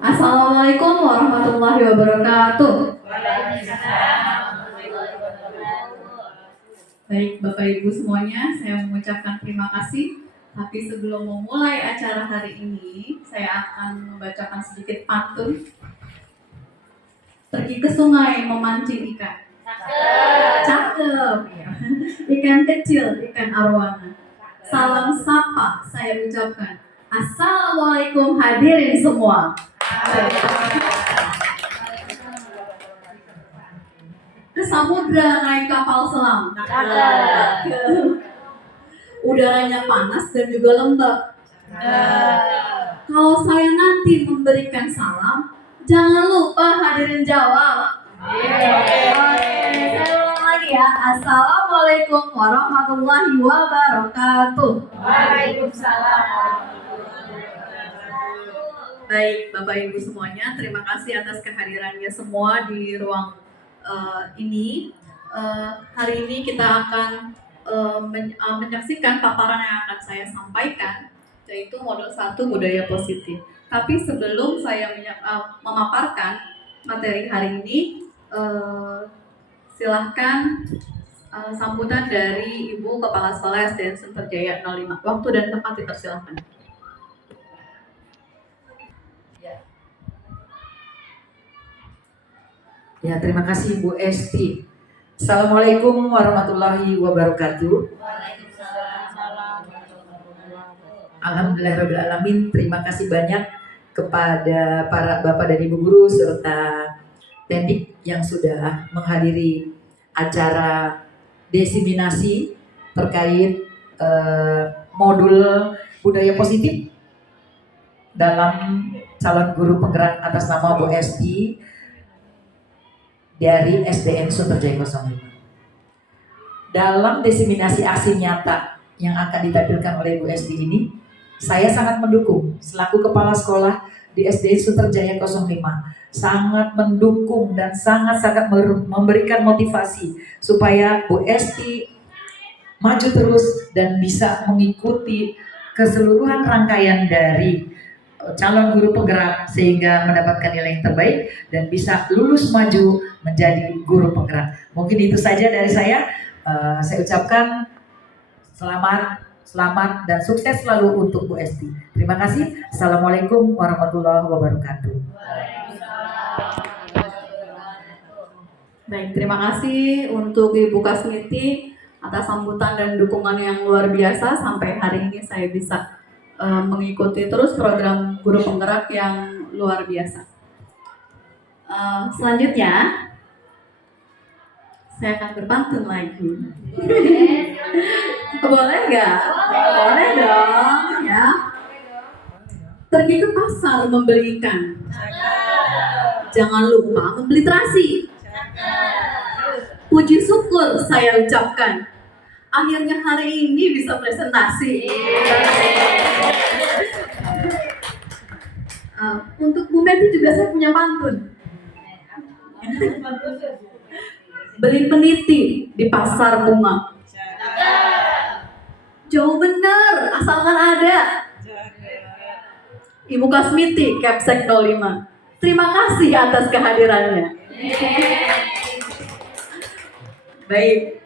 Assalamualaikum warahmatullahi wabarakatuh. Baik, Bapak Ibu semuanya, saya mengucapkan terima kasih. Tapi sebelum memulai acara hari ini, saya akan membacakan sedikit pantun. Pergi ke sungai memancing ikan. Cakep. Ikan kecil, ikan arwana. Salam sapa saya ucapkan. Assalamualaikum hadirin semua. Ke samudra naik kapal selam. Udaranya panas dan juga lembab. Kalau saya nanti memberikan salam, jangan lupa hadirin jawab. Saya ulang lagi ya. Assalamualaikum warahmatullahi wabarakatuh. Waalaikumsalam. Baik, Bapak Ibu semuanya, terima kasih atas kehadirannya semua di ruang ini. Hari ini kita akan menyaksikan paparan yang akan saya sampaikan, yaitu modul 1 budaya positif. Tapi sebelum saya memaparkan materi hari ini, silahkan sambutan dari Ibu Kepala Sekolah SDN Sunterjaya 05. Waktu dan tempat dipersilahkan. Ya, terima kasih Bu Esti. Assalamualaikum warahmatullahi wabarakatuh. Alhamdulillahirrahmanirrahim. Terima kasih banyak kepada para Bapak dan Ibu guru serta Pendik yang sudah menghadiri acara diseminasi terkait modul budaya positif dalam calon guru penggerak atas nama Bu Esti dari SDN Sunterjaya 05. Dalam diseminasi aksi nyata yang akan ditampilkan oleh Bu Esti ini, saya sangat mendukung selaku kepala sekolah di SDN Sunterjaya 05, sangat mendukung dan sangat-sangat memberikan motivasi supaya Bu Esti maju terus dan bisa mengikuti keseluruhan rangkaian dari calon guru penggerak sehingga mendapatkan nilai yang terbaik dan bisa lulus maju menjadi guru penggerak. Mungkin itu saja dari saya. Saya ucapkan selamat dan sukses selalu untuk Bu Esti. Terima kasih. Assalamualaikum warahmatullahi wabarakatuh. Baik, terima kasih untuk Ibu Kasmiti atas sambutan dan dukungan yang luar biasa. Sampai hari ini saya bisa mengikuti terus program guru penggerak yang luar biasa. Selanjutnya, saya akan berpantun lagi. Boleh nggak? Boleh dong, ya. Pergi ke pasar membeli ikan. Jangan lupa membeli terasi. Puji syukur saya ucapkan. Akhirnya hari ini bisa presentasi. Untuk Bu Meti juga saya punya pantun. Beli peniti di pasar bunga. Jauh benar, asalkan ada. Ibu Kasmiti, Capsek 05. Terima kasih atas kehadirannya. Baik.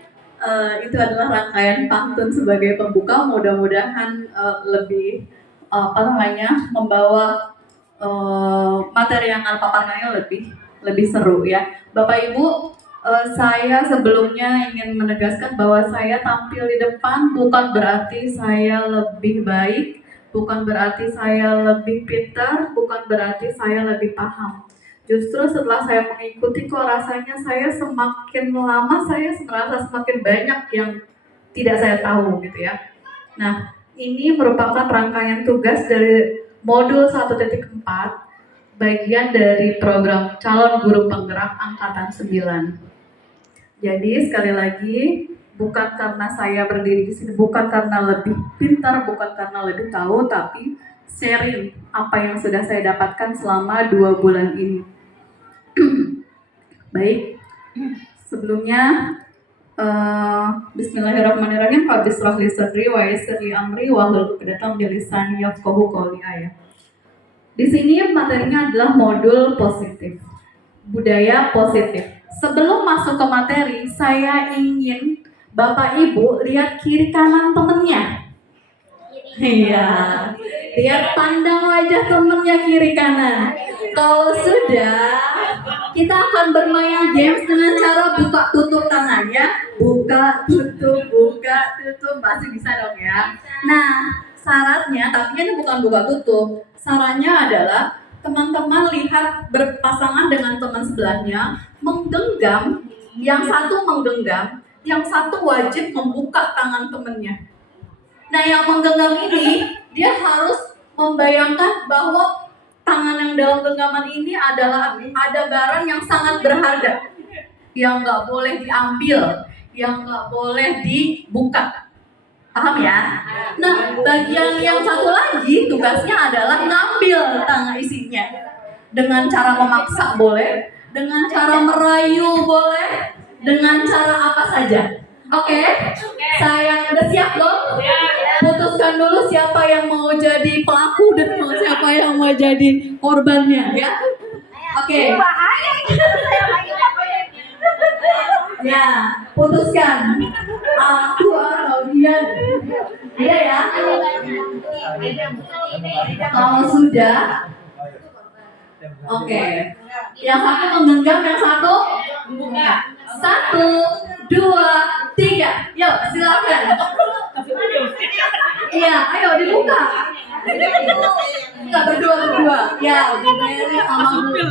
Itu adalah rangkaian pantun sebagai pembuka. Mudah-mudahan lebih membawa materi yang akan paparkannya lebih seru ya. Bapak Ibu, saya sebelumnya ingin menegaskan bahwa saya tampil di depan bukan berarti saya lebih baik, bukan berarti saya lebih pintar, bukan berarti saya lebih paham. Justru setelah saya mengikuti kok rasanya saya semakin lama saya merasa semakin banyak yang tidak saya tahu gitu ya. Nah, ini merupakan rangkaian tugas dari modul 1.4 bagian dari program calon guru penggerak angkatan 9. Jadi sekali lagi, bukan karena saya berdiri di sini, bukan karena lebih pintar, bukan karena lebih tahu, tapi sharing apa yang sudah saya dapatkan selama 2 bulan ini. Baik, sebelumnya Bismillahirrahmanirrahim. Rabbi shrah li sadri wa yassir li amri wahlul 'uqdatam min lisani yafqahu qawli. Di sini materinya adalah modul positif, budaya positif. Sebelum masuk ke materi, saya ingin Bapak Ibu lihat kiri kanan temennya. Iya, lihat pandang wajah temennya kiri kanan. Kalau sudah, kita akan bermain games dengan cara buka tutup tangannya. Buka tutup, masih bisa dong ya. Nah, syaratnya, tapi ini bukan buka tutup. Syaratnya adalah teman-teman lihat berpasangan dengan teman sebelahnya, menggenggam, yang satu menggenggam, yang satu wajib membuka tangan temannya. Nah, yang menggenggam ini, dia harus membayangkan bahwa tangan yang dalam genggaman ini adalah ada barang yang sangat berharga, yang nggak boleh diambil, yang nggak boleh dibuka. Paham ya? Nah, bagian yang satu lagi tugasnya adalah ngambil tangan isinya. Dengan cara memaksa boleh, dengan cara merayu boleh, dengan cara apa saja. Oke? Saya udah siap dong? Putuskan dulu siapa yang mau jadi pelaku dan siapa yang mau jadi korbannya ya. Oke. Ya, putuskan. Aku atau dia. Iya ya. Kalau sudah, oke. Yang satu menggenggam, yang satu buka. 1, 2, 3. Yuk, silakan. Iya, ayo dibuka. Enggak berdua. Ya, Mary sama berdua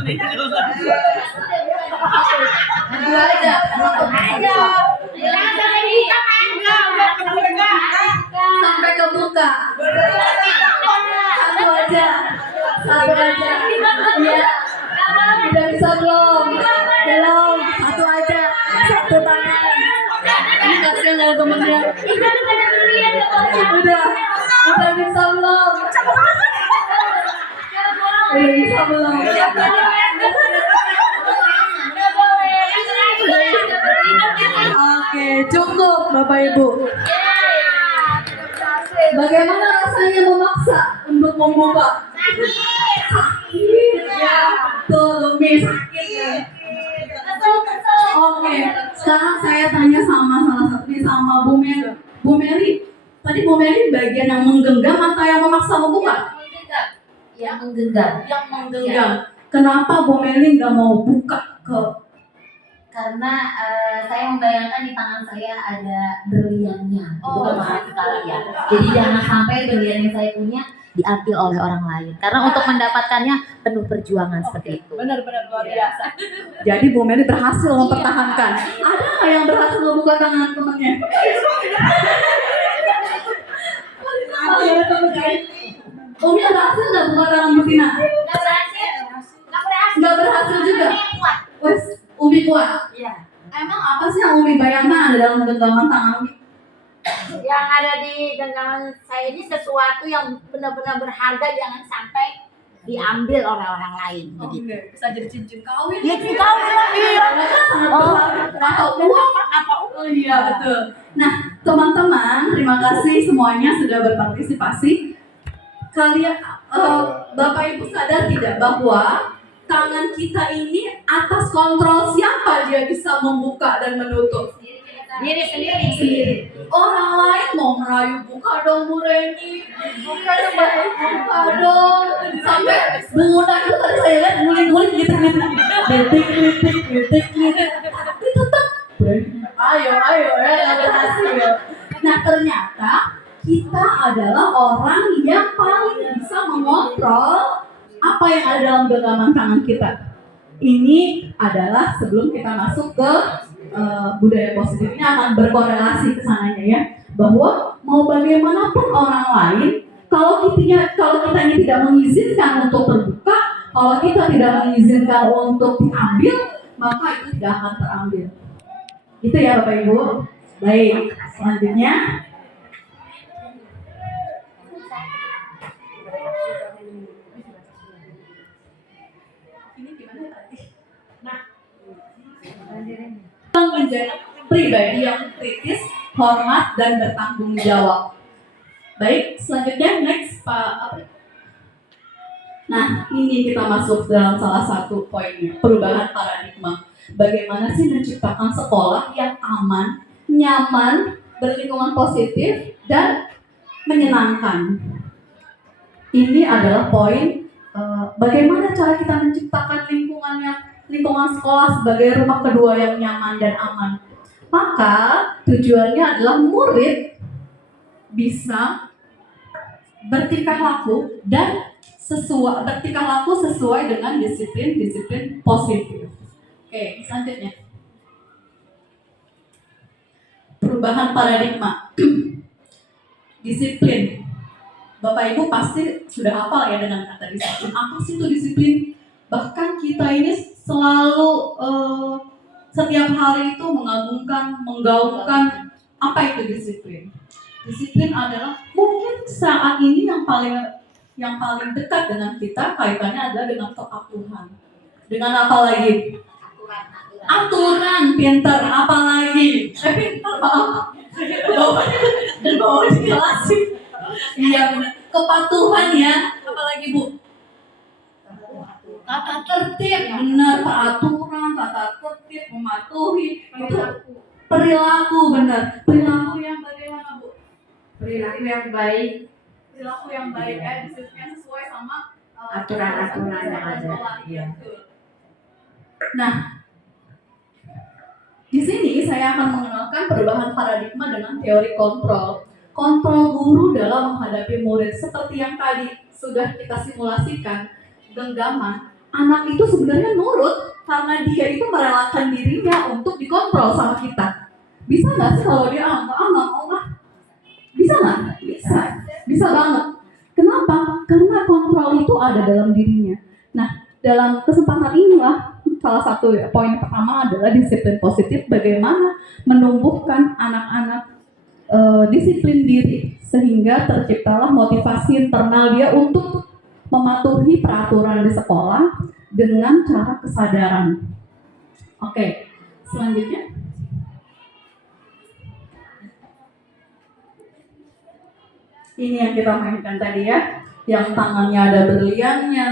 aja. Sampai kebuka. Satu aja. Iya. Udah bisa belum? Belum. Satu aja. Satu tangan. Ini kasihan dari temennya. Udah bisa belum? Udah bisa belum? Oke, cukup Bapak Ibu. Bagaimana rasanya memaksa untuk membuka? Sakit. Ya, betul, Umi, sakit. Oke, sekarang saya tanya sama salah satu sama Bu Mary. Bu Mary, tadi Bu Mary bagian yang menggenggam atau yang memaksa membuka? Yang menggenggam. Yang menggenggam. Kenapa Bu Mary nggak mau buka ke? Karena saya membayangkan di tangan saya ada berliannya, itu kan mahal sekali ya. Jadi jangan sampai berlian yang saya punya diambil oleh orang lain. Karena untuk mendapatkannya penuh perjuangan seperti itu. Benar-benar luar biasa. Jadi Bu Mary berhasil mempertahankan. Ada nggak yang berhasil membuka tangan temannya? Umi berhasil nggak buka tangan Bu Tina? Nggak berhasil juga. Wes, Umi kuat. Iya. Emang apa sih yang Umi bayangkan ada dalam genggaman tangan Umi? Yang ada di genggaman saya ini sesuatu yang benar-benar berharga, jangan sampai diambil oleh orang lain. Jadi Bisa jadi cincin kawin. ya kau iya. Atau uang. Oh iya betul. Nah teman-teman, terima kasih semuanya sudah berpartisipasi. Kalian, Bapak Ibu sadar tidak bahwa tangan kita ini atas kontrol siapa dia bisa membuka dan menutup? Diri sendiri. Orang lain mau merayu, buka dong Bu Reni, buka dong Mbak, buka dong. Sampai Bu Muna itu tadi saya lihat nguling-nguling litik. Tapi tetap ayo ya, nggak berhasil. Nah ternyata kita adalah orang yang paling bisa mengontrol apa yang ada dalam genggaman tangan kita. Ini adalah sebelum kita masuk ke budaya positif, ini akan berkorelasi ke sananya ya, bahwa mau bagaimanapun orang lain, kalau kita ini tidak mengizinkan untuk terbuka, kalau kita tidak mengizinkan untuk diambil, maka itu tidak akan terambil. Itu ya Bapak Ibu. Baik, selanjutnya menjadi pribadi yang kritis, hormat, dan bertanggung jawab. Baik, selanjutnya next Pak. Nah, ini kita masuk dalam salah satu poinnya, perubahan paradigma. Bagaimana sih menciptakan sekolah yang aman, nyaman, berlingkungan positif, dan menyenangkan. Ini adalah poin bagaimana cara kita menciptakan lingkungan sekolah sebagai rumah kedua yang nyaman dan aman. Maka tujuannya adalah murid bisa bertingkah laku sesuai dengan disiplin positif. Oke, selanjutnya. Perubahan paradigma. Disiplin. Bapak Ibu pasti sudah hafal ya dengan kata disiplin. Apa sih itu disiplin? Bahkan kita ini selalu setiap hari itu menggaungkan apa itu disiplin. Disiplin aturan adalah mungkin saat ini yang paling dekat dengan kita kaitannya adalah dengan kepatuhan. Dengan apa lagi? Aturan, pintar, apa lagi? Pintar maaf. Bawa di kelas. Iya benar. Kepatuhan ya. Apa lagi Bu? Tata tertib, benar, peraturan, tata tertib, mematuhi, itu perilaku, benar. Perilaku yang bagaimana Bu? Perilaku yang baik. Perilaku yang baik ya, yang sesuai sama Aturan-aturan yang ada. Iya. Nah, di sini saya akan mengenalkan perubahan paradigma dengan teori kontrol. Kontrol guru dalam menghadapi murid seperti yang tadi sudah kita simulasikan, genggaman. Anak itu sebenarnya nurut karena dia itu merelakan dirinya untuk dikontrol sama kita. Bisa nggak sih kalau dia nggak mau lah? Bisa nggak? Bisa banget. Kenapa? Karena kontrol itu ada dalam dirinya. Nah, dalam kesempatan inilah salah satu poin pertama adalah disiplin positif. Bagaimana menumbuhkan anak-anak disiplin diri sehingga terciptalah motivasi internal dia untuk mematuhi peraturan di sekolah dengan cara kesadaran. Oke, selanjutnya. Ini yang kita mainkan tadi ya, yang tangannya ada berliannya,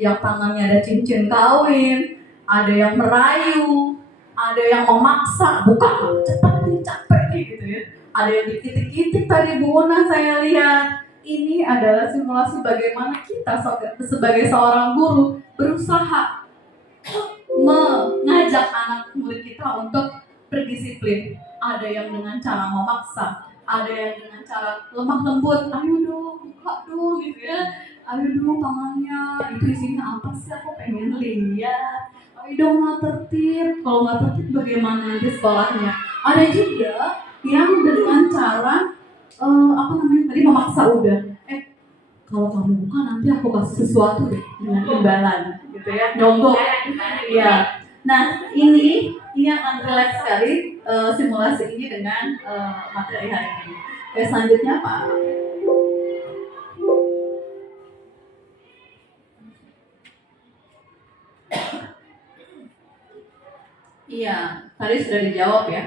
yang tangannya ada cincin kawin, ada yang merayu, ada yang memaksa, bukan cepat nih, capek nih gitu ya. Ada yang dikitik-kitik tadi Bu Una saya lihat. Ini adalah simulasi bagaimana kita sebagai seorang guru berusaha mengajak anak murid kita untuk berdisiplin. Ada yang dengan cara memaksa, ada yang dengan cara lemah lembut, ayo dong, buka dong gitu ya. Ayo dong tangannya, itu isinya apa sih, aku pengen lihat. Ayo dong nggak tertib, kalau nggak tertib bagaimana di sekolahnya. Ada juga yang dengan cara tadi memaksa udah. Kalau kamu buka nanti aku kasih sesuatu deh dengan imbalan, gitu ya, nyogok. Iya. Nah ini akan relate sekali simulasi ini dengan materi hari ini. Oke, selanjutnya Pak. Iya, tadi sudah dijawab ya.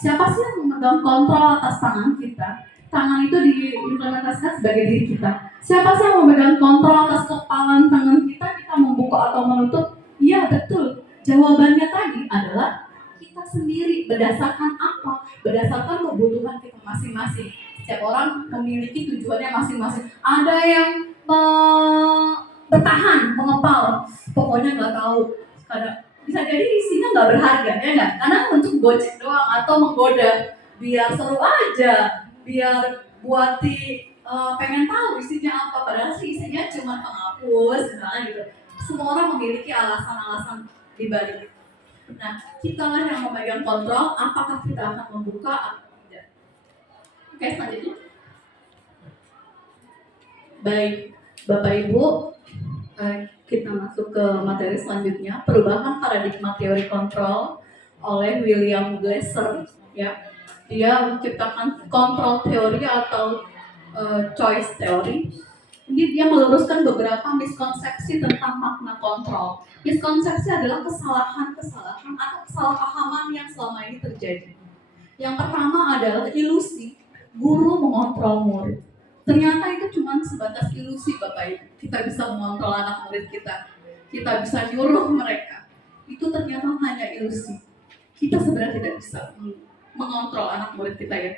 Siapa sih yang memegang kontrol atas tangan kita? Tangan itu diimplementasikan sebagai diri kita. Siapa sih yang memegang kontrol atas kepalan tangan kita? Kita membuka atau menutup? Iya, betul. Jawabannya tadi adalah kita sendiri. Berdasarkan apa? Berdasarkan kebutuhan kita masing-masing. Setiap orang memiliki tujuannya masing-masing. Ada yang bertahan, mengepal. Pokoknya nggak tahu. Kadang bisa jadi isinya nggak berharga, ya nggak? Karena untuk gocek doang atau menggoda. Biar seru aja. Biar buati pengen tahu isinya apa, padahal sih isinya cuma penghapus misalnya gitu. Semua orang memiliki alasan-alasan di balik. Nah, kita lah yang memegang kontrol apakah kita akan membuka atau tidak. Oke, selanjutnya. Baik, Bapak Ibu, kita masuk ke materi selanjutnya, perubahan paradigma teori kontrol oleh William Glasser ya. Dia menciptakan kontrol teori atau choice teori. Ini dia meluruskan beberapa miskonsepsi tentang makna kontrol. Miskonsepsi adalah kesalahan-kesalahan atau kesalahpahaman yang selama ini terjadi. Yang pertama adalah ilusi guru mengontrol murid. Ternyata itu cuma sebatas ilusi Bapak Ibu. Kita bisa mengontrol anak murid kita bisa nyuruh mereka. Itu ternyata hanya ilusi. Kita sebenarnya tidak bisa mengontrol anak murid kita ya.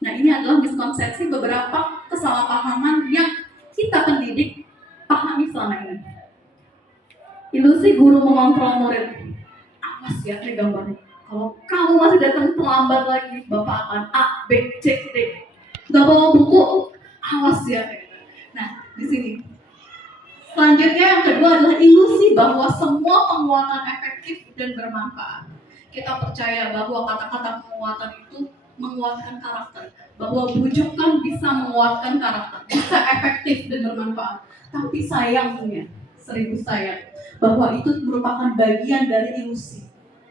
Nah ini adalah miskonsepsi beberapa kesalahpahaman yang kita pendidik pahami selama ini. Ilusi guru mengontrol murid. Awas ya kayak gambarnya. Kalau kamu masih datang terlambat lagi, Bapak akan A, B, C, D. Gak bawa buku, awas ya. Nah, di sini. Selanjutnya yang kedua adalah ilusi bahwa semua penguatan efektif dan bermanfaat. Kita percaya bahwa kata-kata penguatan itu menguatkan karakter. Bahwa bujukan bisa menguatkan karakter. Bisa efektif dan bermanfaat. Tapi sayangnya, 1000 sayang, bahwa itu merupakan bagian dari ilusi.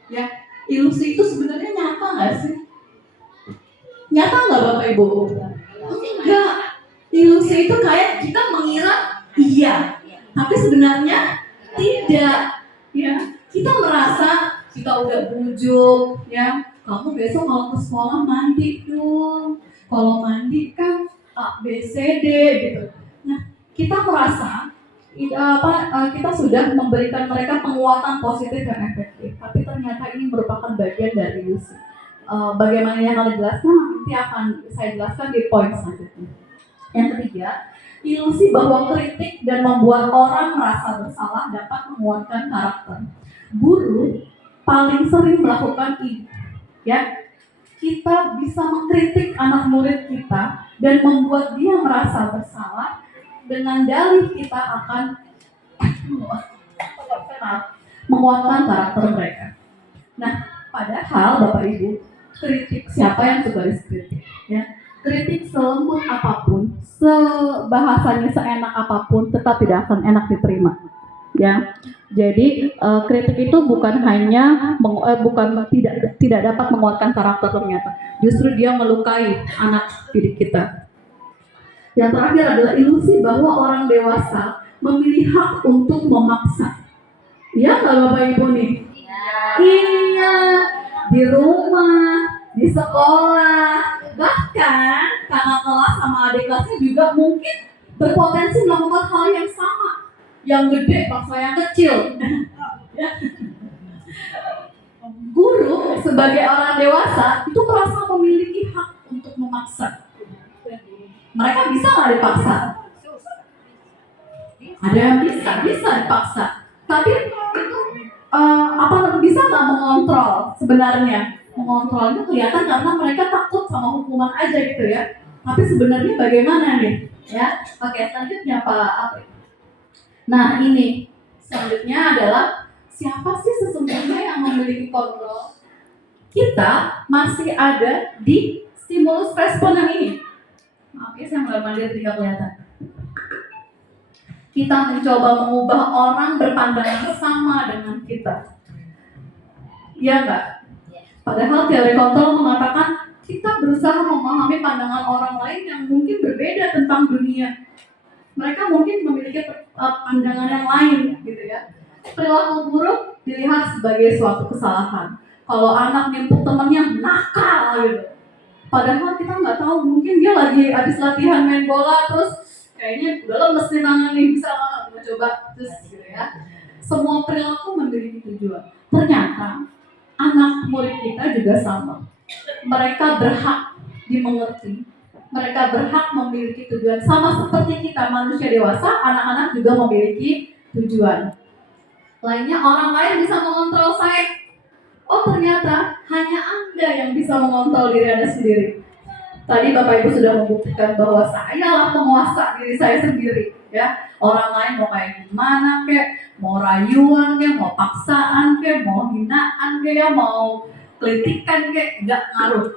Ya, ilusi itu sebenarnya nyata nggak sih? Nyata nggak Bapak Ibu? Enggak. Ilusi itu kayak kita mengira iya, tapi sebenarnya tidak. Ya, kita merasa kita udah bujuk, ya. Kamu besok kalau ke sekolah mandi dong. Kalau mandi kan A, B, C, D gitu. Nah, kita merasa kita sudah memberikan mereka penguatan positif dan efektif, tapi ternyata ini merupakan bagian dari ilusi. Bagaimana yang akan dijelaskan nanti akan saya jelaskan di poin selanjutnya. Yang ketiga, ilusi bahwa kritik dan membuat orang merasa bersalah dapat menguatkan karakter. Guru paling sering melakukan ini, ya. Kita bisa mengkritik anak murid kita dan membuat dia merasa bersalah dengan dalih kita akan menguatkan karakter mereka. Nah, padahal Bapak Ibu, kritik siapa yang suka dikritik? Ya, kritik selembut apapun, sebahasanya seenak apapun, tetap tidak akan enak diterima. Ya, jadi kritik itu bukan hanya tidak dapat menguatkan karakter ternyata, justru dia melukai anak didik kita. Yang terakhir adalah ilusi bahwa orang dewasa memilih hak untuk memaksa. Iya nggak Bapak Ibu nih? Iya, di rumah, di sekolah, bahkan kakak kelas sama adik kelasnya juga mungkin berpotensi melakukan hal yang sama. Yang gede paksa yang kecil. Guru sebagai orang dewasa itu merasa memiliki hak untuk memaksa. Mereka bisa nggak dipaksa? Ada yang bisa dipaksa. Tapi itu bisa nggak mengontrol sebenarnya? Mengontrolnya kelihatan karena mereka takut sama hukuman aja gitu ya. Tapi sebenarnya bagaimana nih? Ya, oke, selanjutnya Pak. Nah ini selanjutnya adalah siapa sih sesungguhnya yang memiliki kontrol? Kita masih ada di stimulus respon yang ini. Oke, saya mulai tidak kelihatan. Kita mencoba mengubah orang berpandangan sama dengan kita. Iya enggak? Padahal teori kontrol mengatakan kita berusaha memahami pandangan orang lain yang mungkin berbeda tentang dunia. Mereka mungkin memiliki pandangan yang lain, gitu ya. Perilaku buruk dilihat sebagai suatu kesalahan. Kalau anak nimpuk temannya nakal, gitu. Padahal kita nggak tahu, mungkin dia lagi habis latihan main bola, terus kayaknya udah lemes nih tangan nih, bisa nggak coba terus gitu ya. Semua perilaku memiliki tujuan. Ternyata anak murid kita juga sama. Mereka berhak dimengerti. Mereka berhak memiliki tujuan. Sama seperti kita manusia dewasa, anak-anak juga memiliki tujuan. Lainnya orang lain bisa mengontrol saya. Oh ternyata hanya Anda yang bisa mengontrol diri Anda sendiri. Tadi Bapak Ibu sudah membuktikan bahwa saya lah penguasa diri saya sendiri. Ya, orang lain mau kayak gimana kek, mau rayuan kek, mau paksaan kek, mau hinaan kek, mau kritikan kek, nggak ngaruh.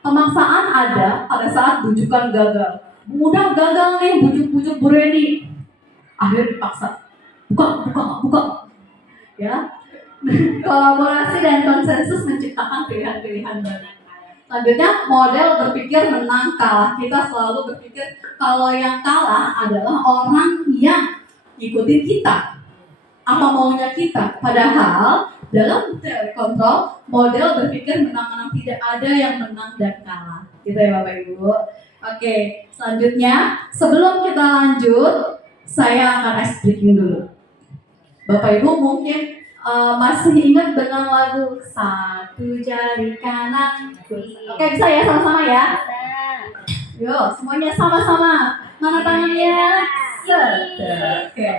Pemaksaan ada pada saat bujukan gagal. Udah gagal nih, bujuk-bujuk Bu Reni. Akhirnya dipaksa. Buka. Ya. Kolaborasi dan konsensus menciptakan pilihan-pilihan baru. Selanjutnya, model berpikir menang kalah. Kita selalu berpikir kalau yang kalah adalah orang yang ngikutin kita. Apa maunya kita. Padahal dalam teori kontrol, model berpikir menang-menang, tidak ada yang menang dan kalah. Gitu ya Bapak Ibu. Oke, selanjutnya sebelum kita lanjut, saya akan ice breaking dulu. Bapak Ibu mungkin masih ingat dengan lagu Satu Jari Kanan. Oke, bisa ya sama-sama ya? Yo, semuanya sama-sama. Mana tangannya? Oke.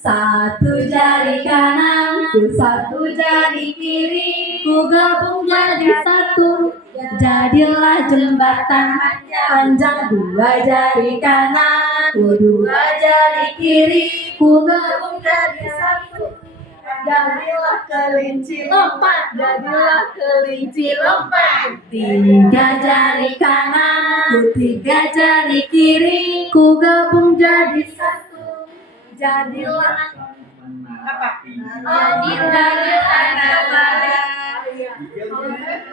Satu jari kanan, ku satu jari kiri, ku gabung jadi satu, jadilah jembatan panjang. Dua jari kanan, ku dua jari kiri, ku gabung jadi satu, jadilah kelinci lompat, jadilah kelinci lompat. Tiga jari kanan, ku tiga jari kiri, ku gabung jadi satu, jadilah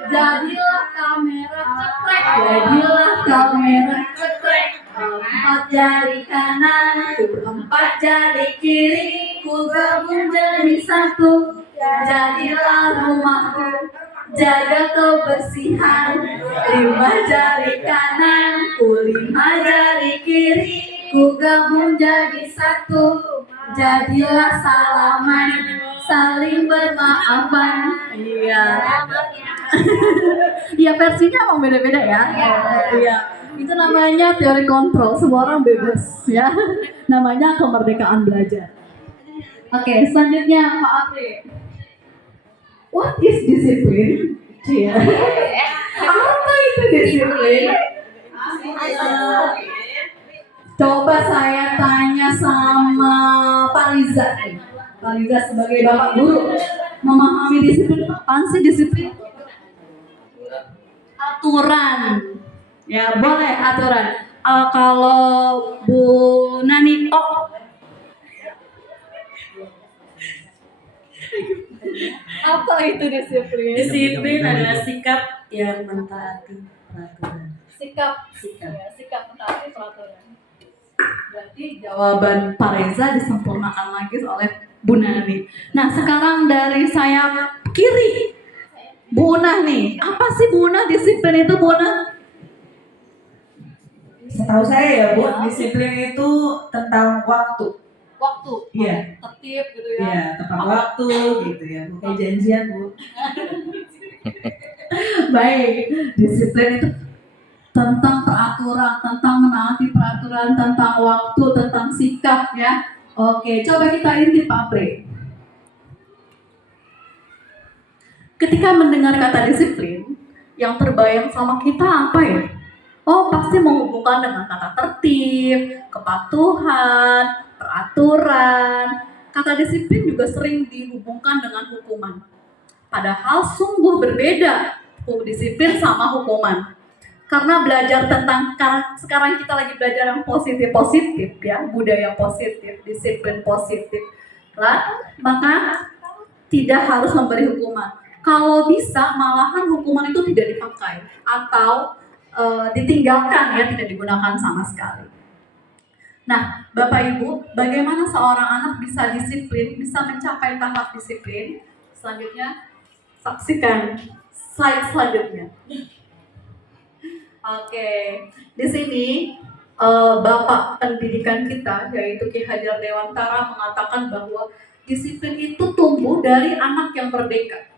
jadilah kamera cekrek, jadilah kamera cekrek. Empat jari kanan, empat jari kiri, ku gabung jadi satu, jadilah rumahku, jaga kebersihan. Lima jari kanan, ku lima jari kiri, ku gabung jadi satu, jadilah salaman, saling bermaafan. Iya. Iya, versinya emang beda-beda ya. Iya. Itu namanya teori kontrol, semua orang bebas ya. Namanya kemerdekaan belajar. Oke, selanjutnya Pak Apri. What is discipline? Iya. Apa itu disiplin? Coba saya tanya sama Pak Riza. Pak Riza sebagai bapak guru, memahami disiplin apa sih disiplin? Aturan. Ya boleh aturan. Kalau Bu Nani, apa itu disiplin? Disiplin adalah sikap yang mentaati peraturan. Sikap mentaati peraturan. Berarti jawaban Pak Reza disempurnakan lagi oleh Bu Nani. Nah, sekarang dari saya kiri, Bu Unah nih. Apa sih Bu Unah disiplin itu, Bu Unah? Setahu saya ya Bu, disiplin itu tentang waktu. Waktu. Iya. Tertib gitu ya. Iya, tepat waktu gitu ya. Bukan janjian Bu. Baik, disiplin itu tentang peraturan, tentang menaati peraturan, tentang waktu, tentang sikap ya. Oke, coba kita intip Pak Apri. Ketika mendengar kata disiplin, yang terbayang sama kita apa ya? Oh, pasti menghubungkan dengan kata tertib, kepatuhan, peraturan. Kata disiplin juga sering dihubungkan dengan hukuman. Padahal sungguh berbeda disiplin sama hukuman. Karena belajar tentang, sekarang kita lagi belajar yang positif ya, budaya positif, disiplin positif. Maka tidak harus memberi hukuman. Kalau bisa malahan hukuman itu tidak dipakai atau ditinggalkan ya, tidak digunakan sama sekali. Nah, Bapak Ibu, bagaimana seorang anak bisa disiplin, bisa mencapai tahap disiplin? Selanjutnya, saksikan slide selanjutnya. Oke, di sini Bapak pendidikan kita, yaitu Ki Hajar Dewantara, mengatakan bahwa disiplin itu tumbuh dari anak yang merdeka.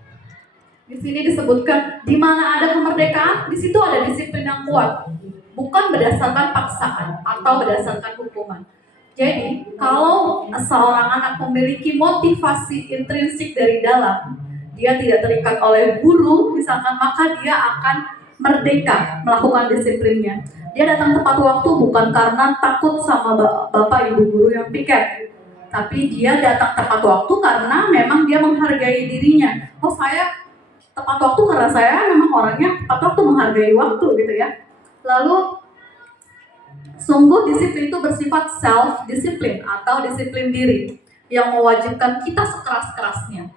Di sini disebutkan, di mana ada kemerdekaan, di situ ada disiplin yang kuat, bukan berdasarkan paksaan atau berdasarkan hukuman. Jadi, kalau seorang anak memiliki motivasi intrinsik dari dalam, dia tidak terikat oleh guru, misalkan, maka dia akan merdeka melakukan disiplinnya. Dia datang tepat waktu bukan karena takut sama bapak ibu guru yang piket, tapi dia datang tepat waktu karena memang dia menghargai dirinya. Oh, saya tepat waktu karena saya memang orangnya tepat waktu, menghargai waktu gitu ya. Lalu sungguh disiplin itu bersifat self disiplin atau disiplin diri yang mewajibkan kita sekeras-kerasnya.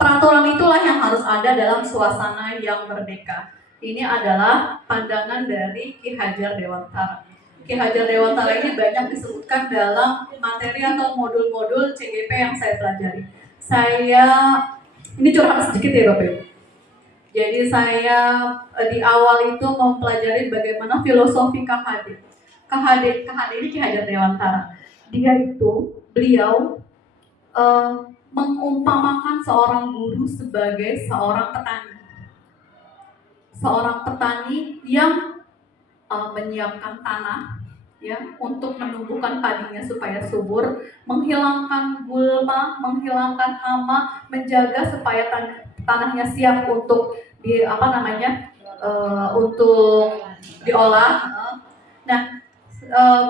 Peraturan itulah yang harus ada dalam suasana yang merdeka. Ini adalah pandangan dari Ki Hajar Dewantara. Ki Hajar Dewantara ini banyak disebutkan dalam materi atau modul-modul CGP yang saya pelajari. Ini curhat sedikit ya Bapak Ibu. Jadi saya di awal itu mempelajari bagaimana filosofi KHD. KHD ini Ki Hajar Dewantara. Beliau eh, mengumpamakan seorang guru sebagai seorang petani. Seorang petani yang menyiapkan tanah ya untuk menumbuhkan padinya supaya subur, menghilangkan gulma, menghilangkan hama, menjaga supaya tanahnya siap untuk untuk diolah. Nah,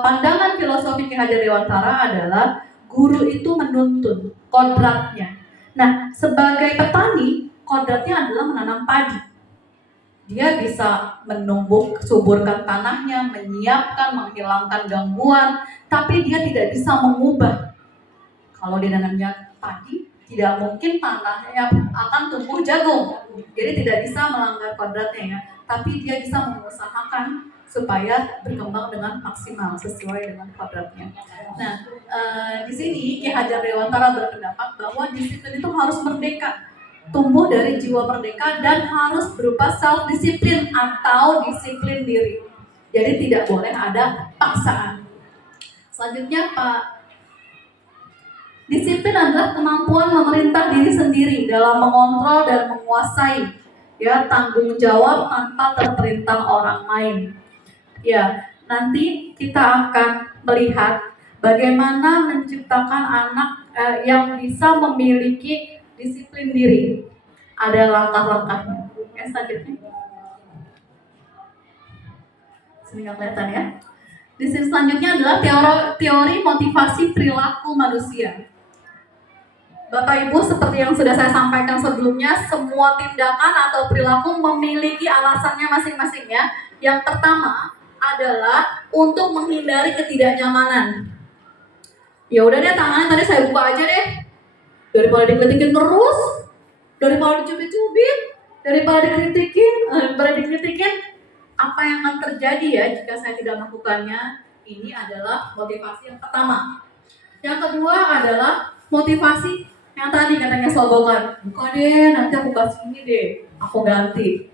pandangan filosofi Ki Hajar Dewantara adalah guru itu menuntun kodratnya. Nah, sebagai petani, kodratnya adalah menanam padi. Dia bisa suburkan tanahnya, menyiapkan, menghilangkan gangguan, tapi dia tidak bisa mengubah. Kalau dia nanamnya padi, tidak mungkin tanahnya akan tumbuh jagung. Jadi tidak bisa melanggar kodratnya ya, tapi dia bisa mengusahakan supaya berkembang dengan maksimal sesuai dengan kodratnya. Nah, di sini Ki Hajar Dewantara berpendapat bahwa disiplin itu harus merdeka, tumbuh dari jiwa merdeka dan harus berupa self disiplin atau disiplin diri. Jadi tidak boleh ada paksaan. Selanjutnya Pak, disiplin adalah kemampuan memerintah diri sendiri dalam mengontrol dan menguasai ya tanggung jawab tanpa terperintah orang lain. Ya, nanti kita akan melihat bagaimana menciptakan anak yang bisa memiliki disiplin diri. Ada langkah-langkahnya. Ya, selanjutnya. Sini nggak kelihatan ya. Di sini selanjutnya adalah teori motivasi perilaku manusia. Bapak Ibu, seperti yang sudah saya sampaikan sebelumnya, semua tindakan atau perilaku memiliki alasannya masing-masing ya. Yang pertama adalah untuk menghindari ketidaknyamanan. Ya udah deh, tangannya tadi saya buka aja deh. Daripada dikritikin terus, daripada dicubit-cubit, daripada dikritikin, apa yang akan terjadi ya jika saya tidak melakukannya? Ini adalah motivasi yang pertama. Yang kedua adalah motivasi yang tadi katanya slogan, buka deh, nanti aku kasih ini deh, aku ganti.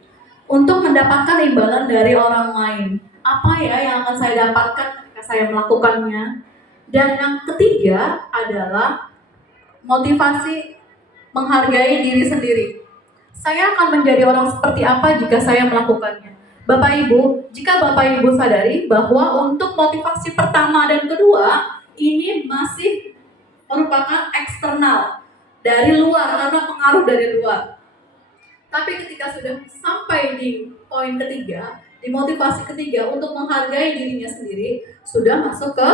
Untuk mendapatkan imbalan dari orang lain. Apa ya yang akan saya dapatkan ketika saya melakukannya? Dan yang ketiga adalah motivasi menghargai diri sendiri. Saya akan menjadi orang seperti apa jika saya melakukannya? Bapak Ibu, jika Bapak Ibu sadari bahwa untuk motivasi pertama dan kedua ini masih merupakan eksternal dari luar karena pengaruh dari luar. Tapi ketika sudah sampai di poin ketiga, di motivasi ketiga untuk menghargai dirinya sendiri, sudah masuk ke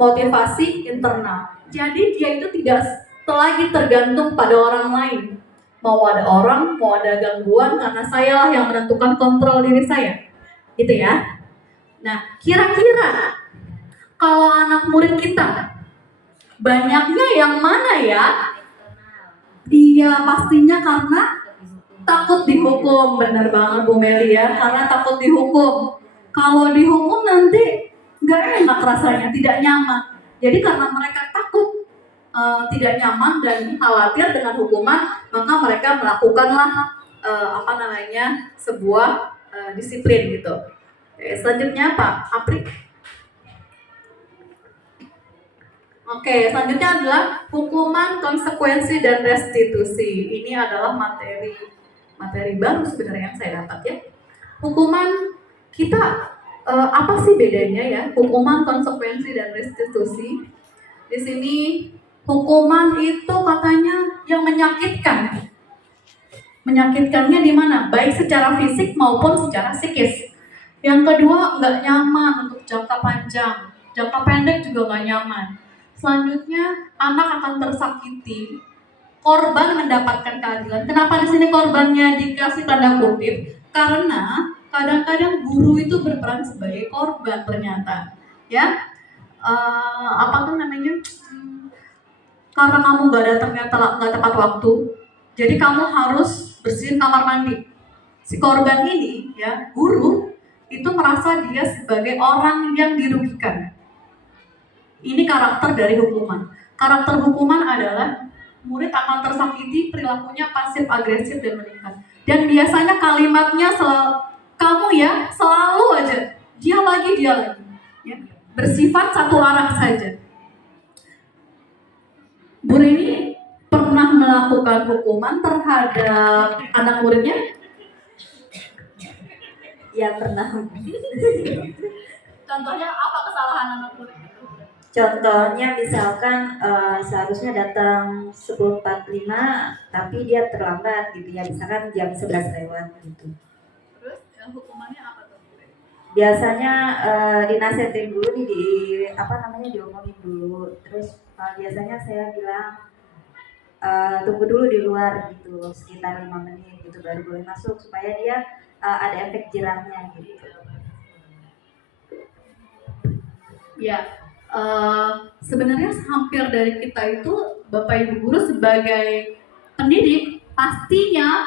motivasi internal. Jadi dia itu tidak lagi tergantung pada orang lain. Mau ada orang, mau ada gangguan, karena saya lah yang menentukan kontrol diri saya. Gitu ya. Nah, kira-kira kalau anak murid kita, banyaknya yang mana ya? Iya, pastinya karena takut dihukum. Benar banget Bu Meli ya, karena takut dihukum. Kalau dihukum nanti nggak enak rasanya, tidak nyaman. Jadi karena mereka takut tidak nyaman dan khawatir dengan hukuman, maka mereka melakukanlah sebuah disiplin gitu. Oke, selanjutnya Pak Aprik. Oke, selanjutnya adalah hukuman, konsekuensi, dan restitusi. Ini adalah materi baru sebenarnya yang saya dapat ya. Hukuman kita apa sih bedanya ya? Hukuman, konsekuensi, dan restitusi. Di sini hukuman itu katanya yang menyakitkan. Menyakitkannya di mana? Baik secara fisik maupun secara psikis. Yang kedua, nggak nyaman untuk jangka panjang. Jangka pendek juga nggak nyaman. Selanjutnya, anak akan tersakiti. Korban mendapatkan keadilan. Kenapa di sini korbannya dikasih tanda kutip? Karena kadang-kadang guru itu berperan sebagai korban ternyata. Ya, karena kamu nggak tepat waktu, jadi kamu harus bersihin kamar mandi. Si korban ini, ya, guru itu merasa dia sebagai orang yang dirugikan. Ini karakter dari hukuman. Karakter hukuman adalah murid akan tersakiti, perilakunya pasif agresif dan meningkat. Dan biasanya kalimatnya selalu, kamu ya selalu aja dia lagi ya. Bersifat satu arah saja. Bu Reni pernah melakukan hukuman terhadap anak muridnya? Ya pernah. Contohnya apa kesalahan anak murid itu? Contohnya misalkan seharusnya datang 10.45 tapi dia terlambat gitu ya, misalkan jam 11 lewat gitu. Terus hukumannya apa tuh? Biasanya dinasihatin dulu nih, diomongin dulu. Terus biasanya saya bilang tunggu dulu di luar gitu sekitar 5 menit gitu baru boleh masuk supaya dia ada efek jerahnya gitu. Ya, sebenarnya hampir dari kita itu Bapak Ibu guru sebagai pendidik pastinya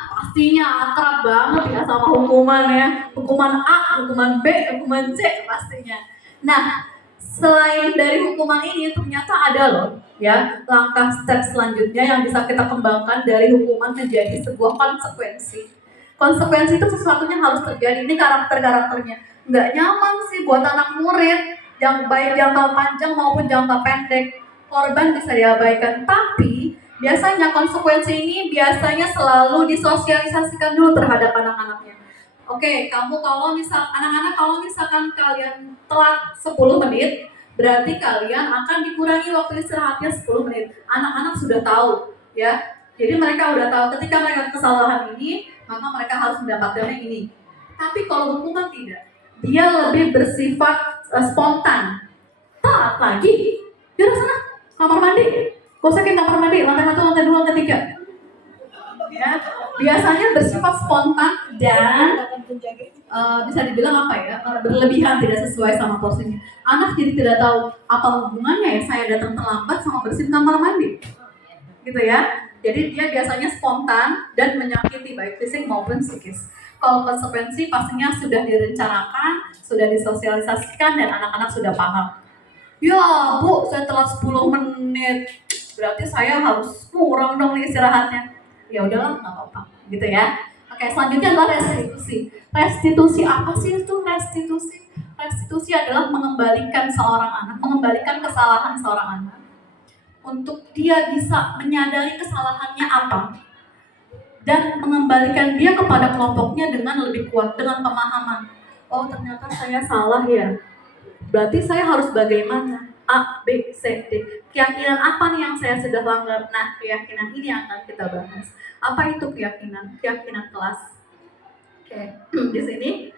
akrab banget ya sama hukuman ya, hukuman A, hukuman B, hukuman C pastinya. Nah, selain dari hukuman ini ternyata ada loh ya langkah step selanjutnya yang bisa kita kembangkan dari hukuman menjadi sebuah konsekuensi. Konsekuensi itu sesuatunya harus terjadi, ini karakternya. Nggak nyaman sih buat anak murid yang baik jangka panjang maupun jangka pendek. Korban bisa diabaikan, tapi biasanya konsekuensi ini biasanya selalu disosialisasikan dulu terhadap anak-anaknya. Oke, anak-anak kalau misalkan kalian telat 10 menit, berarti kalian akan dikurangi waktu istirahatnya 10 menit. Anak-anak sudah tahu, ya. Jadi mereka udah tahu ketika mereka kesalahan ini, maka mereka harus mendapatkannya ini. Tapi kalau hukuman tidak, dia lebih bersifat spontan. Telat lagi, yaudah sana kamar mandi, gosekin kamar mandi, lantai 1, lantai 2, lantai 3. Ya, biasanya bersifat spontan dan bisa dibilang apa ya, berlebihan, tidak sesuai sama porsinya. Anak jadi tidak tahu apa hubungannya ya saya datang terlambat sama bersihin kamar mandi, gitu ya. Jadi dia biasanya spontan dan menyakiti baik fisik maupun psikis. Kalau konsekuensi pastinya sudah direncanakan, sudah disosialisasikan dan anak-anak sudah paham. Ya Bu, saya telat 10 menit, berarti saya harus kurang dong nih istirahatnya. Ya udahlah, nggak apa-apa, gitu ya. Oke, selanjutnya adalah restitusi. Restitusi apa sih itu restitusi? Restitusi adalah mengembalikan seorang anak, mengembalikan kesalahan seorang anak untuk dia bisa menyadari kesalahannya apa dan mengembalikan dia kepada kelompoknya dengan lebih kuat, dengan pemahaman. Oh ternyata saya salah ya, berarti saya harus bagaimana? A, B, C, D. Keyakinan apa nih yang saya sudah langgar? Nah, keyakinan ini yang akan kita bahas. Apa itu keyakinan? Keyakinan kelas. Oke, di sini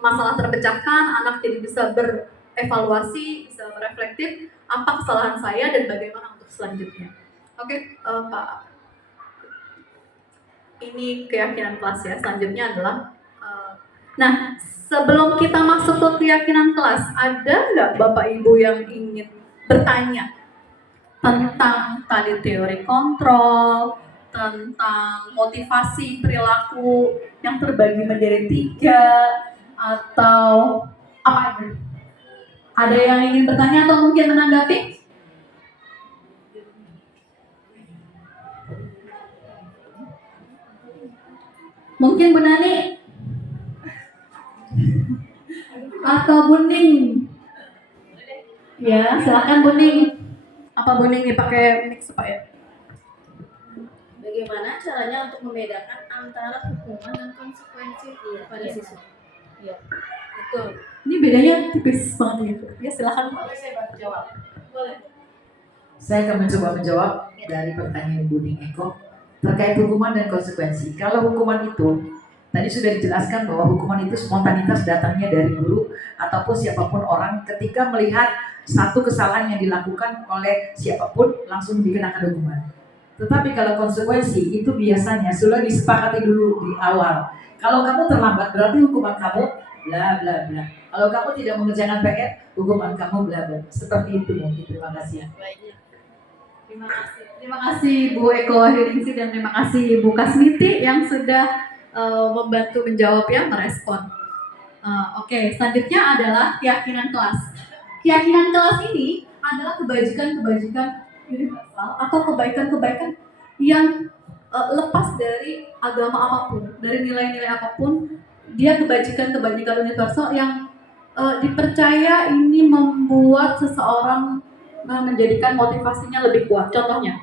masalah terpecahkan, anak jadi bisa berevaluasi, bisa bereflektif apa kesalahan saya dan bagaimana untuk selanjutnya. Oke, Pak. Ini keyakinan kelas ya. Selanjutnya adalah nah, sebelum kita masuk ke keyakinan kelas, ada nggak Bapak Ibu yang ingin bertanya tentang tadi teori kontrol, tentang motivasi perilaku yang terbagi menjadi 3, atau apa aja? Ada yang ingin bertanya atau mungkin menanggapi? Mungkin Bu Nani atau Buning? Ya, silakan Buning. Apa Buning dipakai mic supaya? Bagaimana caranya untuk membedakan antara hukuman dan konsekuensi pada siswa? Iya, betul. Ini bedanya tipis banget gitu. Ya silakan. Boleh saya bantu jawab? Boleh. Saya akan mencoba menjawab dari pertanyaan Buding Eko terkait hukuman dan konsekuensi. Kalau hukuman itu, tadi sudah dijelaskan bahwa hukuman itu spontanitas datangnya dari guru ataupun siapapun orang ketika melihat satu kesalahan yang dilakukan oleh siapapun langsung dikenakan hukuman. Tetapi kalau konsekuensi itu biasanya sudah disepakati dulu di awal. Kalau kamu terlambat berarti hukuman kamu bla bla bla. Kalau kamu tidak mengerjakan PR, hukuman kamu bla bla. Seperti itu mungkin. Terima kasih ya. Terima kasih Bu Eko Wahyuningsi dan terima kasih Bu Kasmiti yang sudah membantu menjawab ya, merespon. Oke, selanjutnya adalah keyakinan kelas. Keyakinan kelas ini adalah kebajikan-kebajikan universal atau kebaikan-kebaikan yang lepas dari agama apapun, dari nilai-nilai apapun, dia kebajikan-kebajikan universal yang dipercaya ini membuat seseorang menjadikan motivasinya lebih kuat. Contohnya,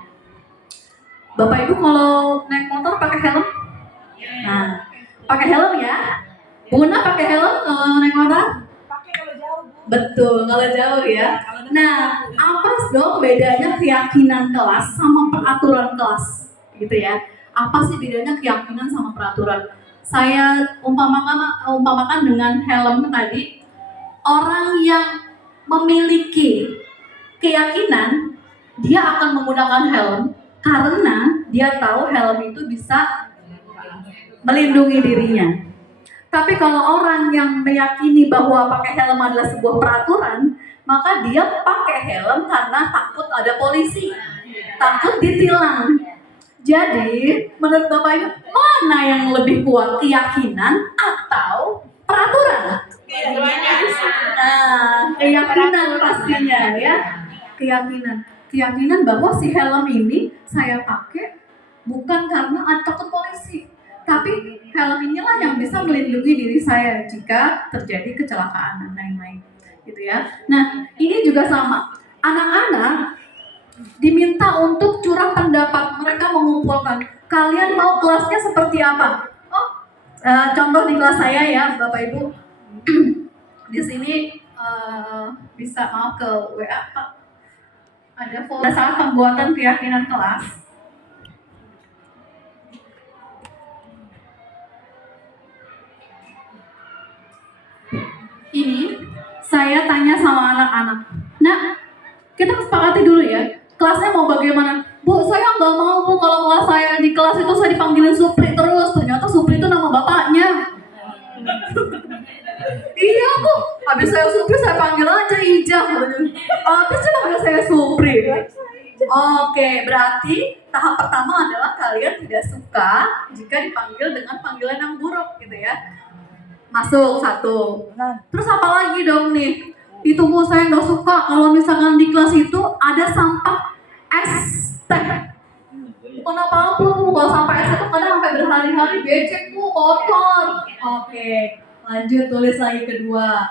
Bapak Ibu kalau naik motor pakai helm? Nah, pakai helm ya. Buna pakai helm kalau naik motor? Betul, kalau jauh ya. Nah, apa dong bedanya keyakinan kelas sama peraturan kelas? Gitu ya. Apa sih bedanya keyakinan sama peraturan? Saya umpamakan dengan helm tadi, orang yang memiliki keyakinan, dia akan menggunakan helm karena dia tahu helm itu bisa melindungi dirinya. Tapi kalau orang yang meyakini bahwa pakai helm adalah sebuah peraturan, maka dia pakai helm karena takut ada polisi, takut ditilang. Jadi, menurut Bapak Ibu, mana yang lebih kuat, keyakinan atau peraturan? Nah, keyakinan pastinya ya. Keyakinan bahwa si helm ini saya pakai bukan karena takut polisi, tapi helm inilah yang bisa melindungi diri saya jika terjadi kecelakaan dan lain-lain, gitu ya. Nah, ini juga sama. Anak-anak diminta untuk curah pendapat, mereka mengumpulkan. Kalian mau kelasnya seperti apa? Contoh di kelas saya ya, Bapak Ibu. Di sini bisa mau ke WA Pak. Ada folder saat pembuatan keyakinan kelas. Ini saya tanya sama anak-anak. Nah, kita sepakati dulu ya. Kelasnya mau bagaimana? Bu, saya nggak mau Bu kalau kelas saya di kelas itu saya dipanggilin Supri terus. Ternyata Supri itu nama bapaknya. Iya Bu, habis saya Supri saya panggil aja Ija. Habis dia panggil saya Supri. Oke, berarti tahap pertama adalah kalian tidak suka jika dipanggil dengan panggilan yang buruk gitu ya. Masuk satu. Terus apa lagi dong nih? Itu Bu, saya nggak suka kalau misalkan di kelas itu ada sampah es teh. Bukan apa-apa Bu, kalau sampah es itu kadang sampai berhari-hari becek Bu, kotor. Oke, lanjut tulis lagi kedua.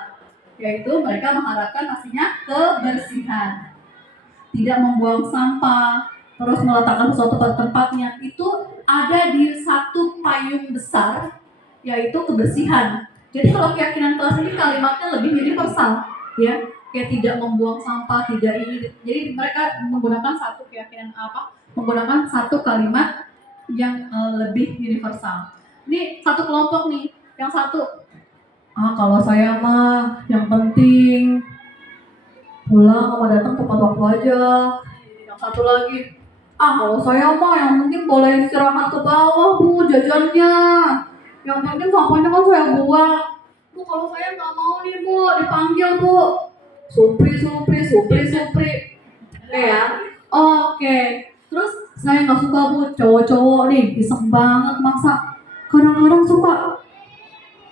Yaitu mereka mengharapkan pastinya kebersihan. Tidak membuang sampah, terus meletakkan sesuatu pada tempatnya. Itu ada di satu payung besar, yaitu kebersihan. Jadi kalau keyakinan kelas ini kalimatnya lebih universal, ya, kayak tidak membuang sampah, tidak ini. Jadi mereka menggunakan satu keyakinan menggunakan satu kalimat yang lebih universal. Ini satu kelompok nih, yang satu, kalau saya mah yang penting pulang sama datang tepat waktu aja. Yang satu lagi, kalau saya mah yang penting boleh istirahat ke bawah Bu jajannya. Yang penting sampahnya kan saya buang. Bu, kalau saya nggak mau nih Bu, dipanggil Bu. Supri. Oke ya. Oke. Terus saya nggak suka Bu, cowok-cowok nih, iseng banget maksa. Kadang-kadang suka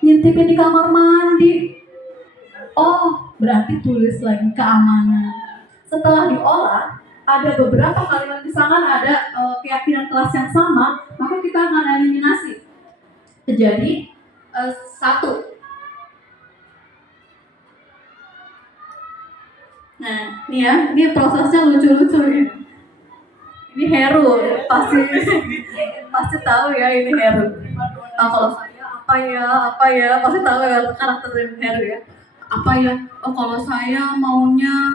ngintipin di kamar mandi. Berarti tulis lagi keamanan. Setelah diolah, ada beberapa kalimat, misalkan ada keyakinan kelas yang sama, maka kita akan eliminasi. Jadi satu. Nah, ini ya, ini prosesnya lucu-lucu ya. Ini Heru, pasti tahu ya ini Heru. Kalau saya apa ya, pasti tahu ya karakter Heru ya. Apa ya? Kalau saya maunya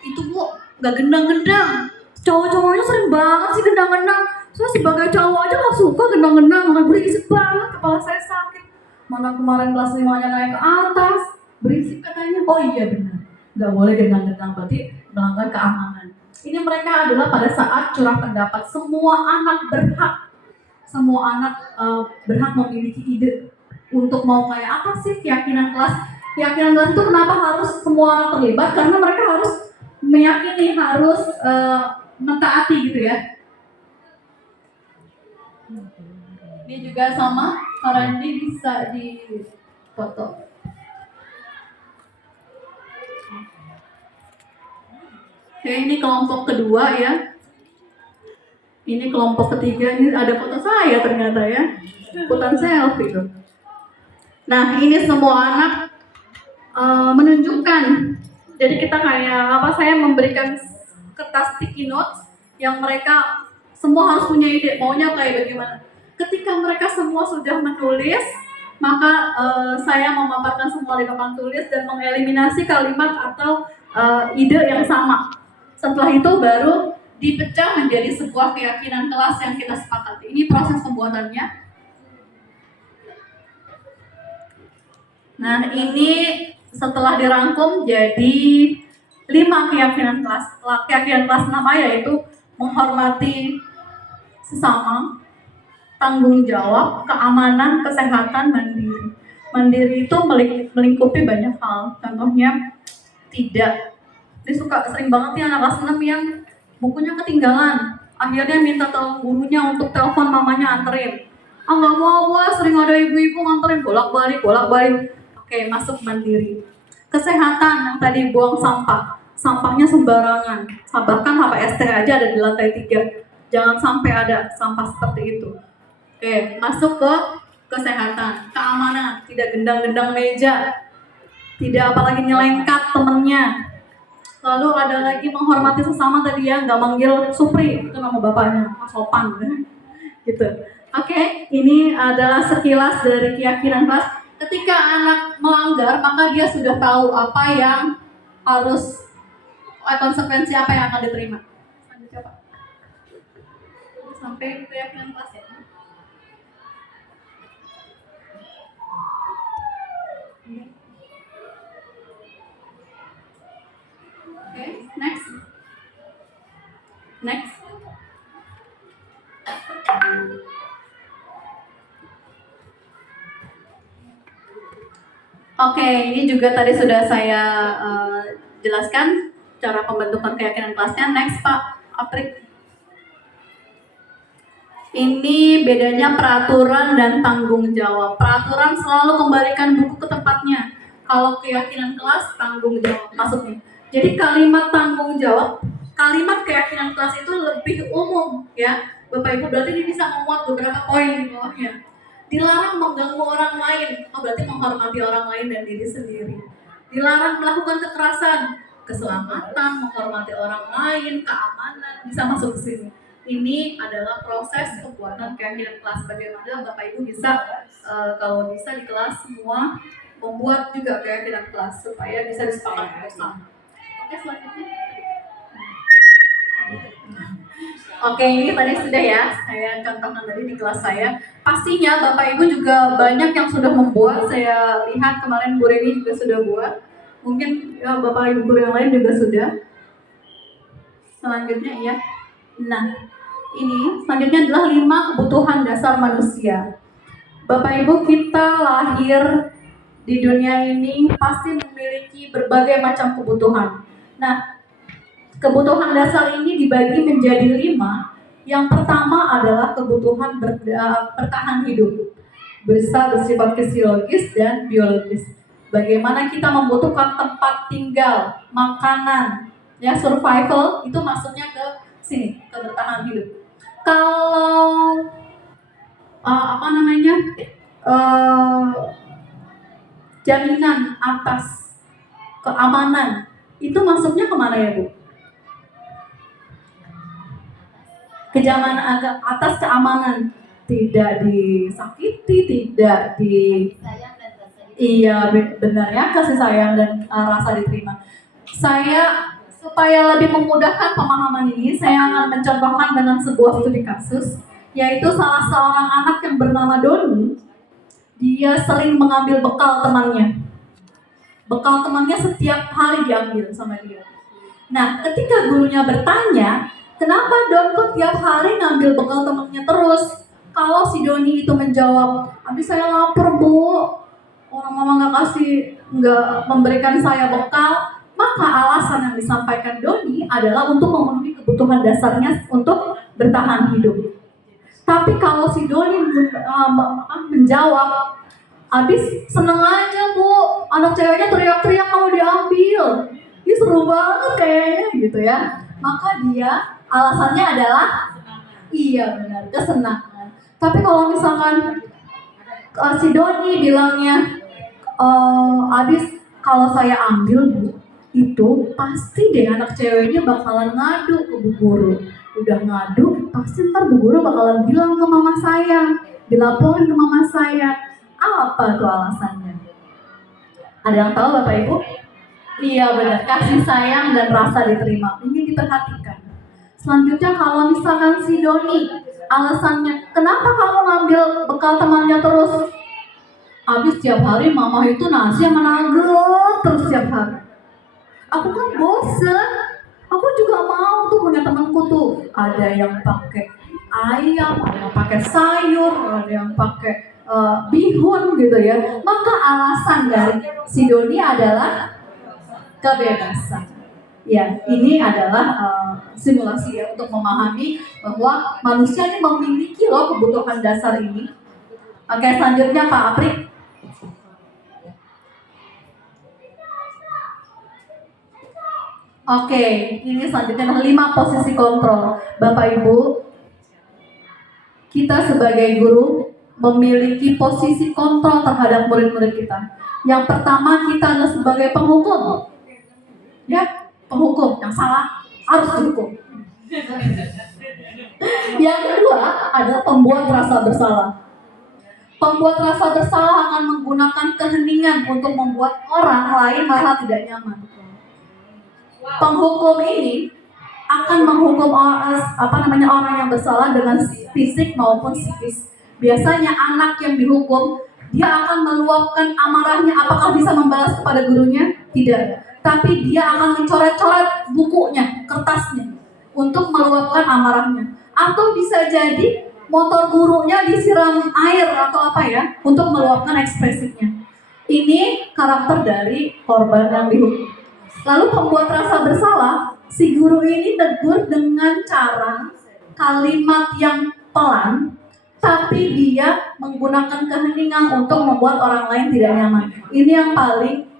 itu Bu, gak gendang-gendang. Cowok-cowoknya sering banget sih gendang-gendang. Saya sebagai cowok aja gak suka gendang-gendang, gak berisik banget, kepala saya sakit. Mana kemarin kelas 5-nya naik ke atas, berisik katanya. Oh iya benar, gak boleh gendang-gendang, berarti melanggar keamanan. Ini mereka adalah pada saat curah pendapat. Semua anak berhak memiliki ide untuk mau kayak apa sih keyakinan kelas. Keyakinan kelas itu kenapa harus semua orang terlibat? Karena mereka harus meyakini, harus mentaati gitu ya. Ini juga sama, karena ini bisa di foto. Oke, ini kelompok kedua ya. Ini kelompok ketiga, ini ada foto saya ternyata ya. Ikutan selfie tuh. Nah, ini semua anak menunjukkan. Jadi kita kayak apa? Saya memberikan kertas sticky notes yang mereka semua harus punya ide maunya kayak bagaimana. Ketika mereka semua sudah menulis, maka saya memaparkan semua di papan tulis dan mengeliminasi kalimat atau ide yang sama. Setelah itu baru dipecah menjadi sebuah keyakinan kelas yang kita sepakati. Ini proses pembuatannya. Nah, ini setelah dirangkum jadi 5 keyakinan kelas. Keyakinan kelas nama yaitu menghormati sesama, tanggung jawab, keamanan, kesehatan, mandiri. Mandiri itu melingkupi banyak hal. Contohnya tidak. Ini sering banget nih anak kelas 6 yang bukunya ketinggalan. Akhirnya minta tolong gurunya untuk telepon mamanya anterin. Nggak mau, sering ada ibu-ibu nganterin bolak-balik. Oke, masuk mandiri. Kesehatan yang tadi buang sampah. Sampahnya sembarangan. Bahkan HPST aja ada di lantai 3. Jangan sampai ada sampah seperti itu. Oke, masuk ke kesehatan. Keamanan, tidak gendang-gendang meja. Tidak apalagi nyelengkat temennya. Lalu ada lagi menghormati sesama tadi ya, nggak manggil Supri, itu nama bapaknya, sopan gitu. Oke, ini adalah sekilas dari keyakinan kelas. Ketika anak melanggar, maka dia sudah tahu apa yang harus, konsekuensi apa yang akan diterima. Selanjutnya Pak. Sampai keyakinan kelas ya. Oke, next. Oke, ini juga tadi sudah saya jelaskan cara pembentukan keyakinan kelasnya. Next Pak Aprik. Ini bedanya peraturan dan tanggung jawab. Peraturan selalu kembalikan buku ke tempatnya. Kalau keyakinan kelas, tanggung jawab maksudnya. Jadi kalimat tanggung jawab, kalimat keyakinan kelas itu lebih umum ya. Bapak Ibu berarti ini bisa memuat beberapa poin di bawahnya. Dilarang mengganggu orang lain, berarti menghormati orang lain dan diri sendiri. Dilarang melakukan kekerasan, keselamatan, menghormati orang lain, keamanan, bisa masuk ke sini. Ini adalah proses pembuatan keyakinan kelas. Bagaimana Bapak Ibu bisa, kalau bisa di kelas semua membuat juga keyakinan kelas supaya bisa disepakati bersama. Oke, selanjutnya. Oke, ini tadi sudah ya, saya contohkan tadi di kelas saya. Pastinya Bapak Ibu juga banyak yang sudah membuat, saya lihat kemarin Bu Reni juga sudah buat. Mungkin ya, Bapak Ibu guru yang lain juga sudah. Selanjutnya ya. Nah, ini selanjutnya adalah 5 kebutuhan dasar manusia. Bapak Ibu, kita lahir di dunia ini pasti memiliki berbagai macam kebutuhan. Nah, kebutuhan dasar ini dibagi menjadi 5. Yang pertama adalah kebutuhan bertahan hidup, bersifat fisiologis dan biologis. Bagaimana kita membutuhkan tempat tinggal, makanan, ya survival itu masuknya ke sini, ke bertahan hidup. Kalau jaminan atas keamanan itu masuknya kemana ya Bu? Keamanan agak atas keamanan, tidak disakiti, tidak di iya benar ya, kasih sayang dan rasa diterima. Saya supaya lebih memudahkan pemahaman ini, saya akan mencontohkan dengan sebuah studi kasus, yaitu salah seorang anak yang bernama Doni. Dia sering mengambil bekal temannya. Bekal temannya setiap hari diambil sama dia. Nah, ketika gurunya bertanya, kenapa Don kok tiap hari ngambil bekal temannya terus? Kalau si Doni itu menjawab, habis saya lapar Bu, orang mama nggak memberikan saya bekal, maka alasan yang disampaikan Doni adalah untuk memenuhi kebutuhan dasarnya untuk bertahan hidup. Tapi kalau si Doni menjawab, habis seneng aja Bu, anak ceweknya teriak-teriak kalau diambil, ini seru banget kayaknya gitu ya. Maka dia alasannya adalah Iya benar, kesenangan. Tapi kalau misalkan si Doni bilangnya, Adis kalau saya ambil Bu, itu pasti deh anak ceweknya bakalan ngadu ke Bu Guru. Udah ngadu, pasti ntar Bu Guru bakalan bilang ke mama saya, dilaporin ke mama saya. Apa tuh alasannya? Ada yang tahu Bapak Ibu? Iya benar, kasih sayang dan rasa diterima ini diperhatikan. Selanjutnya kalau misalkan si Doni alasannya, kenapa kamu ngambil bekal temannya terus? Habis tiap hari mama itu nasi sama nugget terus tiap hari. Aku kan bosen. Aku juga mau tuh punya temanku tuh. Ada yang pakai ayam, ada yang pakai sayur, ada yang pakai bihun gitu ya. Maka alasan dari si Doni adalah kebebasan. Ya, ini adalah simulasi ya untuk memahami bahwa manusia ini memiliki loh kebutuhan dasar ini. Oke, selanjutnya Pak Apri. Oke, ini selanjutnya adalah 5 posisi kontrol. Bapak Ibu, kita sebagai guru memiliki posisi kontrol terhadap murid-murid kita. Yang pertama, kita adalah sebagai penghukum. Ya, penghukum yang salah harus dihukum. Yang kedua adalah pembuat rasa bersalah. Pembuat rasa bersalah akan menggunakan keheningan untuk membuat orang lain merasa tidak nyaman. Penghukum ini akan menghukum orang yang bersalah dengan fisik maupun psikis. Biasanya anak yang dihukum, dia akan meluapkan amarahnya. Apakah bisa membalas kepada gurunya? Tidak. Tapi dia akan mencoret-coret bukunya, kertasnya, untuk meluapkan amarahnya. Atau bisa jadi motor gurunya disiram air atau apa ya, untuk meluapkan ekspresinya. Ini karakter dari korban yang dihukum. Lalu pembuat rasa bersalah, si guru ini tegur dengan cara kalimat yang pelan, tapi dia menggunakan keheningan untuk membuat orang lain tidak nyaman. Ini yang paling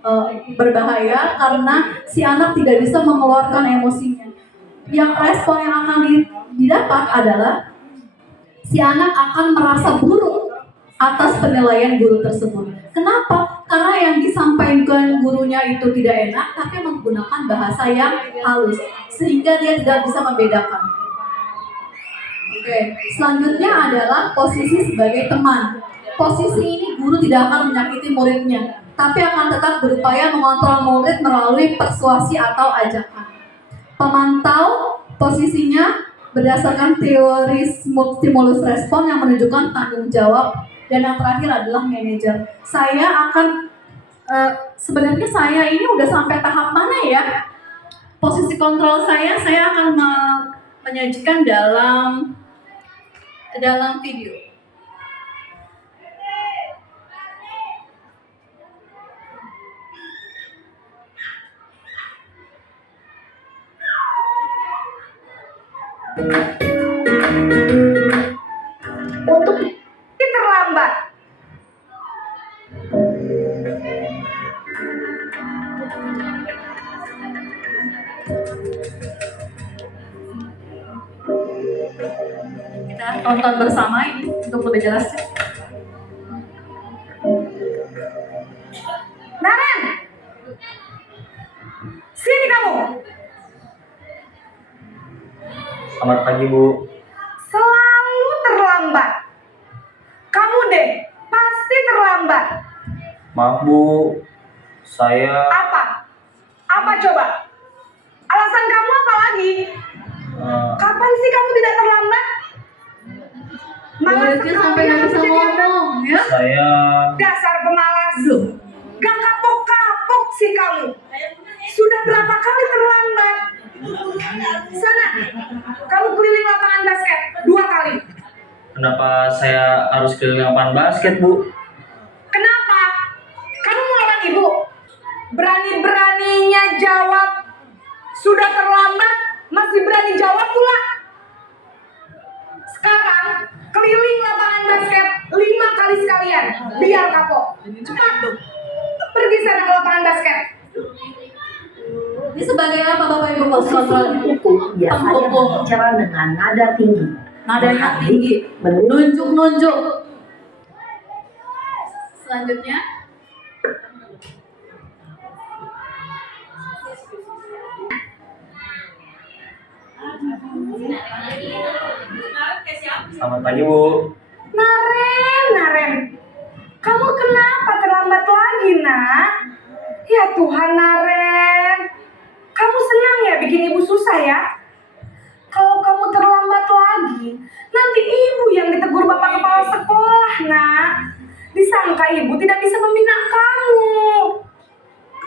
berbahaya karena si anak tidak bisa mengeluarkan emosinya. Yang respon yang akan didapat adalah si anak akan merasa buruk atas penilaian guru tersebut. Kenapa? Karena yang disampaikan gurunya itu tidak enak, tapi menggunakan bahasa yang halus, sehingga dia tidak bisa membedakan. Oke, selanjutnya adalah posisi sebagai teman. Posisi ini guru tidak akan menyakiti muridnya, tapi akan tetap berupaya mengontrol murid melalui persuasi atau ajakan. Pemantau posisinya berdasarkan teori stimulus respon yang menunjukkan tanggung jawab. Dan yang terakhir adalah manajer. Saya akan sebenarnya saya ini udah sampai tahap mana ya? Posisi kontrol saya akan menyajikan dalam video. Untuk terlambat. Kita tonton bersama ini untuk lebih jelas. Naren, sini kamu. Selamat pagi, Bu. Selalu terlambat. Kamu deh, pasti terlambat. Maaf, Bu. Saya Apa? Apa coba? Alasan kamu apa lagi? Kapan sih kamu tidak terlambat? Malas Muridnya sampai nggak bisa ngomong ya. saya Dasar pemalas. Loh, Gak kapok-kapok sih kamu. Sudah berapa kali terlambat? Sana, kamu keliling lapangan basket 2 kali. kenapa saya harus keliling lapangan basket, Bu? Kenapa? Kamu mau lawan ibu? Berani-beraninya jawab. Sudah terlambat, masih berani jawab pula. Sekarang, keliling lapangan basket 5 kali sekalian. Biar kapok. Cepat. Pergi sana ke lapangan basket. ini sebagai apa Bapak Ibu kontrol? Hukum biasanya Penghukum. berbicara dengan nada tinggi. Nadanya tinggi. Nunjuk. Selanjutnya. Selamat pagi Bu. Naren, kamu kenapa terlambat lagi, nak? Ya Tuhan, Naren, kamu senang ya bikin ibu susah ya? Kalau kamu terlambat lagi, nanti ibu yang ditegur bapak kepala sekolah, nak. Disangka ibu tidak bisa membina kamu.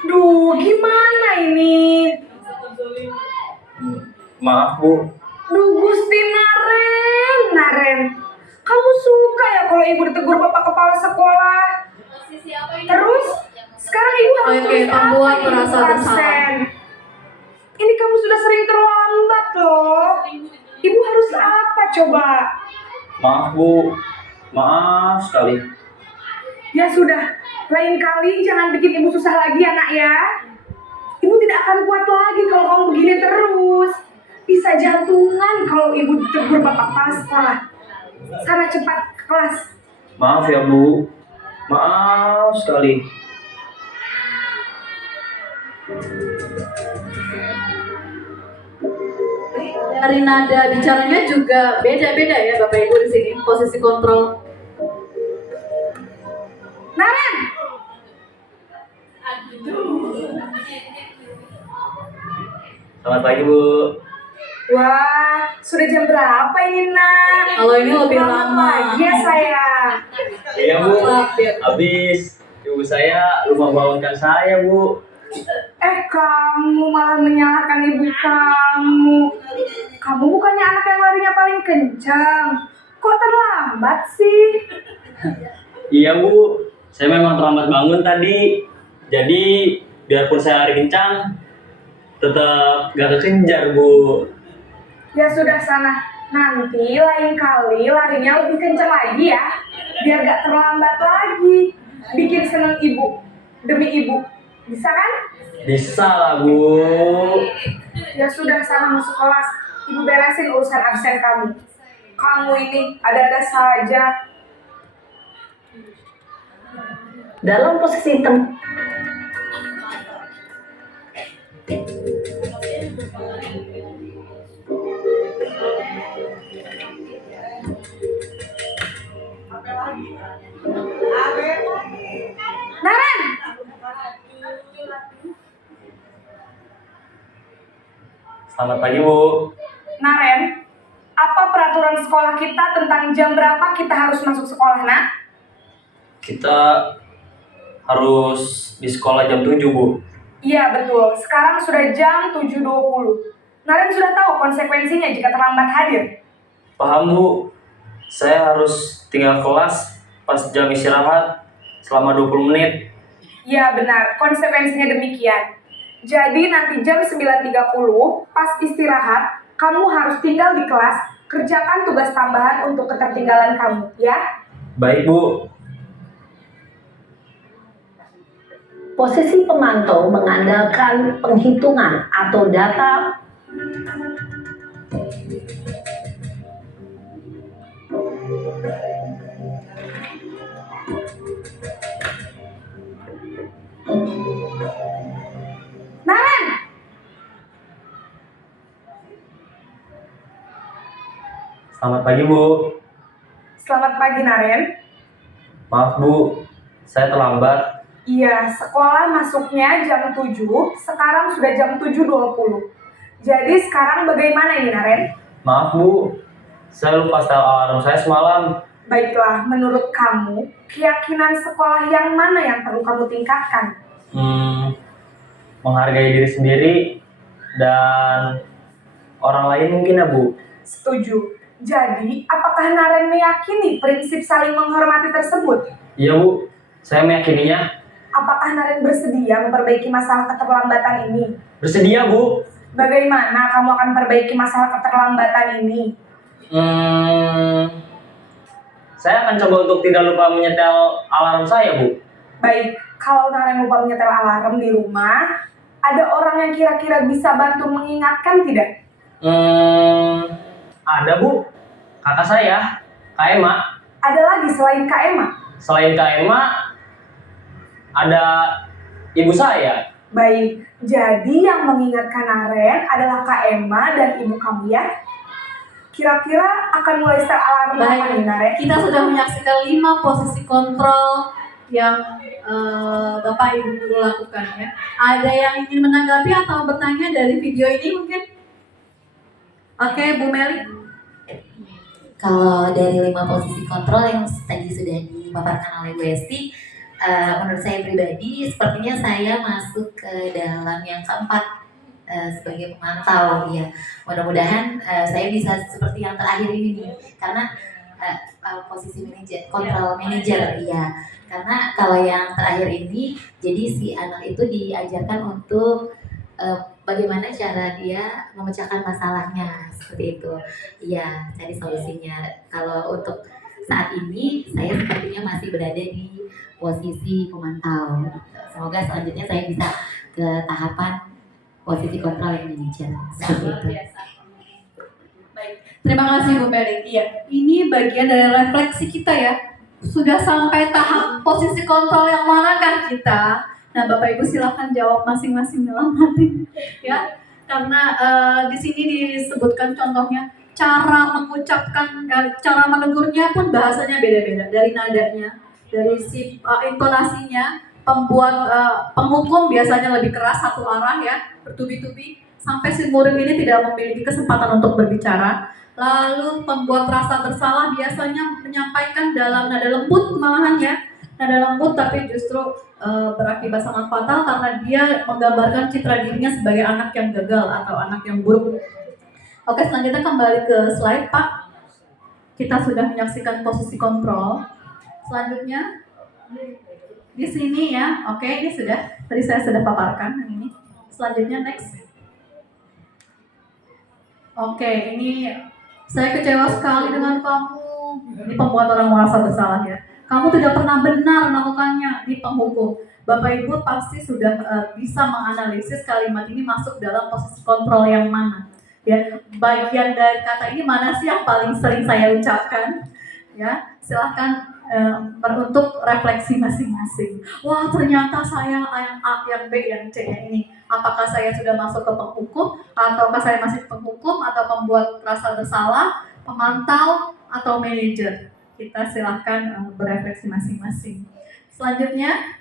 Duh, gimana ini? Maaf Bu. Duh, Gusti Naren, kamu suka ya kalau ibu ditegur bapak kepala sekolah? Terus, sekarang ibu harus Oke, tulis apa pembuat ini, merasa Bu bersalah. absen? Ini kamu sudah sering terlambat loh. Ibu harus apa coba? Maaf Bu. Maaf sekali. Ya sudah, lain kali jangan bikin ibu susah lagi ya, nak ya. Ibu tidak akan kuat lagi kalau kamu begini terus. Bisa jantungan kalau ibu ditegur bapak kepala sekolah. Sana cepat ke kelas. Maaf ya Bu. Maaf sekali. Dari nada bicaranya juga beda-beda ya Bapak Ibu di sini, posisi kontrol. Naren, Selamat pagi Bu. wah, sudah jam berapa ini, nak? Kalau ini lebih Selamat lama. pagi ya, sayang. Iya Bu. Update. Habis ibu saya lupa bangunkan saya Bu. Kamu malah menyalahkan ibu kamu. Kamu bukannya anak yang larinya paling kencang. Kok terlambat sih? Iya Bu. Saya memang terlambat bangun tadi. Jadi biarpun saya lari kencang, tetap gak kekejar Bu. Ya sudah sana. Nanti lain kali larinya lebih kencang lagi ya. Biar gak terlambat lagi. Bikin seneng ibu. Demi ibu. Bisa kan? Bisa lah Bu. Ya sudah sana masuk kelas. Ibu beresin urusan absen kamu. Kamu ini ada-ada saja. Dalam posisi Naren! Selamat pagi Bu. Naren, apa peraturan sekolah kita tentang jam berapa kita harus masuk sekolah, nak? Kita harus di sekolah jam 7 Bu. Iya, betul. Sekarang sudah jam 7.20. Naren sudah tahu konsekuensinya jika terlambat hadir. Paham Bu. Saya harus tinggal kelas pas jam istirahat selama 20 menit. Iya, benar. Konsekuensinya demikian. Jadi nanti jam 9.30 pas istirahat, kamu harus tinggal di kelas, kerjakan tugas tambahan untuk ketertinggalan kamu, ya? Baik Bu. posisi pemantau mengandalkan penghitungan atau data Naren! Selamat pagi Bu. Selamat pagi, Naren. Maaf Bu, saya terlambat. Iya, sekolah masuknya jam 7, sekarang sudah jam 7.20. Jadi sekarang bagaimana ini, Naren? Maaf Bu, saya lupa setel alarm saya semalam. Baiklah, menurut kamu, keyakinan sekolah yang mana yang perlu kamu tingkatkan? Menghargai diri sendiri dan orang lain mungkin ya Bu. Setuju. Jadi, apakah Naren meyakini prinsip saling menghormati tersebut? Iya Bu, saya meyakininya. Apakah Naren bersedia memperbaiki masalah keterlambatan ini? Bersedia Bu. Bagaimana kamu akan perbaiki masalah keterlambatan ini? Saya akan coba untuk tidak lupa menyetel alarm saya Bu. Baik, kalau Naren lupa menyetel alarm di rumah, ada orang yang kira-kira bisa bantu mengingatkan tidak? Ada Bu. kakak saya, Kak Ema. Ada lagi selain Kak Emma? Selain Kak Ema, ada ibu saya. Baik, jadi yang mengingatkan Naren adalah Kak Emma dan ibu kamu ya. Kira-kira akan mulai start alarm apa Baik, nih Naren? kita sudah menyaksikan 5 posisi kontrol yang Bapak Ibu guru lakukan ya. Ada yang ingin menanggapi atau bertanya dari video ini mungkin? Oke, Bu Meli. Kalau dari 5 posisi kontrol yang tadi sudah dipaparkan oleh Bu Esti, menurut saya pribadi sepertinya saya masuk ke dalam yang keempat, sebagai pemantau ya. Mudah-mudahan saya bisa seperti yang terakhir ini nih, karena posisi manajer, kontrol manager ya. Karena kalau yang terakhir ini, jadi si anak itu diajarkan untuk bagaimana cara dia memecahkan masalahnya seperti itu. Iya, cari solusinya. Kalau untuk saat ini saya sepertinya masih berada di posisi pemantau. Semoga selanjutnya saya bisa ke tahapan posisi kontrol yang manajer seperti itu. Baik, terima kasih Bu Meli. Iya, ini bagian dari refleksi kita ya. Sudah sampai tahap posisi kontrol yang manakah kita? Nah, Bapak Ibu silakan jawab masing-masing dalam hati ya. Karena di sini disebutkan contohnya cara mengucapkan, cara menegurnya pun bahasanya beda-beda, dari nadanya, dari si intonasinya. Pembuat penghukum biasanya lebih keras satu arah ya, bertubi-tubi sampai si murid ini tidak memiliki kesempatan untuk berbicara. Lalu pembuat rasa bersalah biasanya menyampaikan dalam nada lembut malahan ya, nada lembut tapi justru berakibat sangat fatal karena dia menggambarkan citra dirinya sebagai anak yang gagal atau anak yang buruk. Oke, selanjutnya kembali ke slide Pak. Kita sudah menyaksikan posisi kontrol. Selanjutnya di sini ya, oke ini sudah, tadi saya sudah paparkan yang ini. Selanjutnya next. Oke, ini saya kecewa sekali dengan kamu. Ini pembuat orang merasa bersalah ya. Kamu tidak pernah benar melakukannya di penghukum. Bapak Ibu pasti sudah bisa menganalisis kalimat ini masuk dalam posisi kontrol yang mana. Ya, bagian dari kata ini mana sih yang paling sering saya ucapkan? Ya, silahkan untuk refleksi masing-masing. Wah, ternyata saya yang A, yang B, yang C, yang ini. Apakah saya sudah masuk ke penghukum, ataukah saya masih penghukum, atau pembuat rasa bersalah, pemantau, atau manajer? Kita silahkan berefleksi masing-masing. Selanjutnya,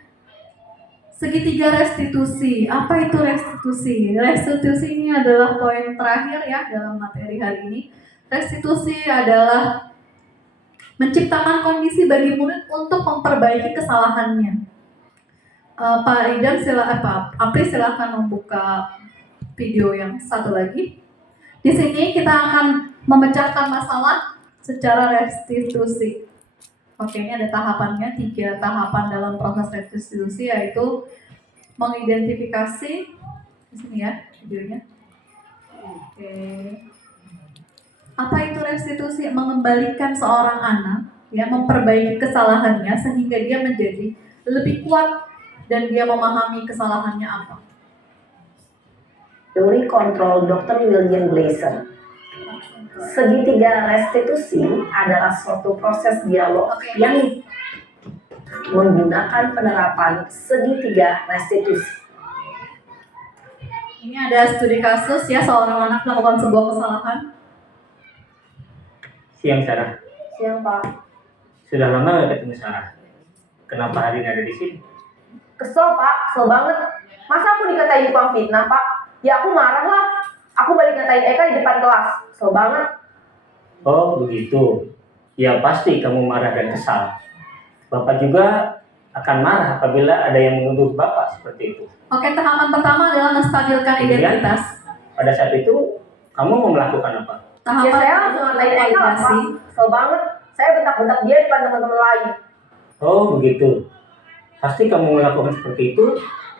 segitiga restitusi. Apa itu restitusi? Restitusi ini adalah poin terakhir ya dalam materi hari ini. Restitusi adalah menciptakan kondisi bagi murid untuk memperbaiki kesalahannya. Pak Idan Apri silakan membuka video yang satu lagi. Di sini kita akan memecahkan masalah secara restitusi. Oke, ini ada tahapannya, 3 tahapan dalam proses restitusi, yaitu mengidentifikasi, di sini ya videonya. Oke. Apa itu restitusi? Mengembalikan seorang anak, ya, memperbaiki kesalahannya sehingga dia menjadi lebih kuat dan dia memahami kesalahannya apa. Teori kontrol Dr. William Glasser. Segitiga restitusi adalah suatu proses dialog yang menggunakan penerapan segitiga restitusi. Ini ada studi kasus ya, seorang anak melakukan sebuah kesalahan. Siang Sarah. Siang Pak. Sudah lama gak ketemu Sarah? Kenapa hari ini ada di sini? Kesel Pak, kesel banget. Masa aku dikatain tukang fitnah Pak? Ya aku marah lah. Aku balik ngatain Eka di depan kelas. Kesel banget. Oh begitu. Ya pasti kamu marah dan kesal. Bapak juga akan marah apabila ada yang menuduh Bapak seperti itu. Oke, tahapan pertama adalah menstabilkan identitas. Pada saat itu, kamu mau melakukan apa? Tahapan Ya saya langsung ngatain Eka lah Pak. Kesel banget. Saya bentak-bentak dia di depan teman-teman lain. Oh begitu. Pasti kamu melakukan seperti itu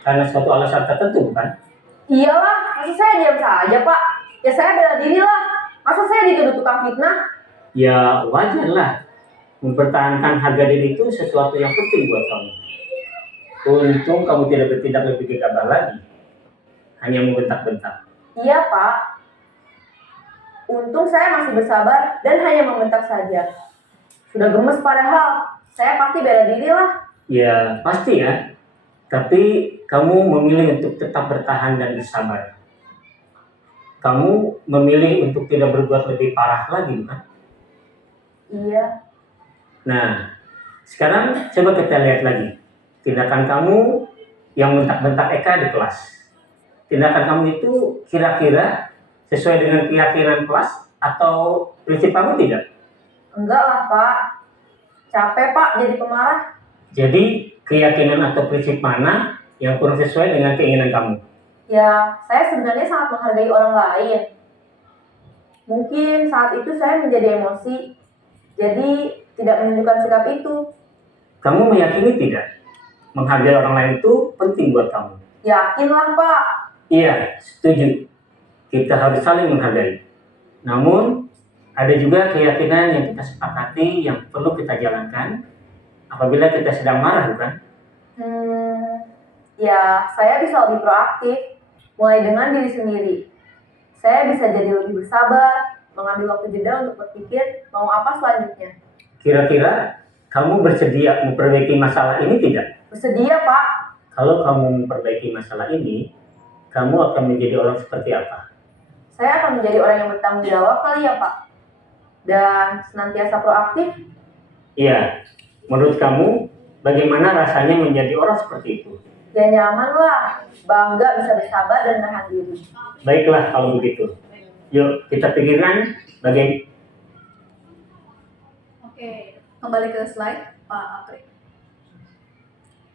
karena suatu alasan tertentu, bukan? Iyalah, masa saya diam saja Pak? Ya saya bela diri lah. Masa saya dituduh tukang fitnah? Ya wajar lah. Mempertahankan harga diri itu sesuatu yang penting buat kamu. Untung kamu tidak bertindak lebih gegabah lagi. Hanya membentak-bentak. Iya Pak. Untung saya masih bersabar dan hanya membentak saja. Sudah gemes padahal, saya pasti bela diri lah. Ya, pasti ya. Tapi kamu memilih untuk tetap bertahan dan bersabar. Kamu memilih untuk tidak berbuat lebih parah lagi, bukan? Iya. Nah, sekarang coba kita lihat lagi. Tindakan kamu yang bentak-bentak Eka di kelas. Tindakan kamu itu kira-kira sesuai dengan keyakinan kelas atau prinsip kamu tidak? Enggak lah, Pak. Capek, Pak, jadi pemarah. Jadi, keyakinan atau prinsip mana yang kurang sesuai dengan keinginan kamu? Ya, saya sebenarnya sangat menghargai orang lain. Mungkin saat itu saya menjadi emosi, jadi tidak menunjukkan sikap itu. Kamu meyakini tidak? Menghargai orang lain itu penting buat kamu. Yakinlah, Pak. Iya, setuju. Kita harus saling menghargai. Namun, ada juga keyakinan yang kita sepakati yang perlu kita jalankan apabila kita sedang marah, bukan? Ya, saya bisa lebih proaktif, mulai dengan diri sendiri. Saya bisa jadi lebih bersabar, mengambil waktu jeda untuk berpikir mau apa selanjutnya. Kira-kira kamu bersedia memperbaiki masalah ini tidak? Bersedia, Pak. Kalau kamu memperbaiki masalah ini, kamu akan menjadi orang seperti apa? Saya akan menjadi orang yang bertanggung jawab kali ya, Pak. Dan senantiasa proaktif. Iya, menurut kamu bagaimana rasanya menjadi orang seperti itu? Ya nyaman lah, bangga bisa bersabar dan menahan diri. Baiklah kalau begitu. Yuk kita pikirkan bagaimana. Oke, kembali ke slide Pak Apri.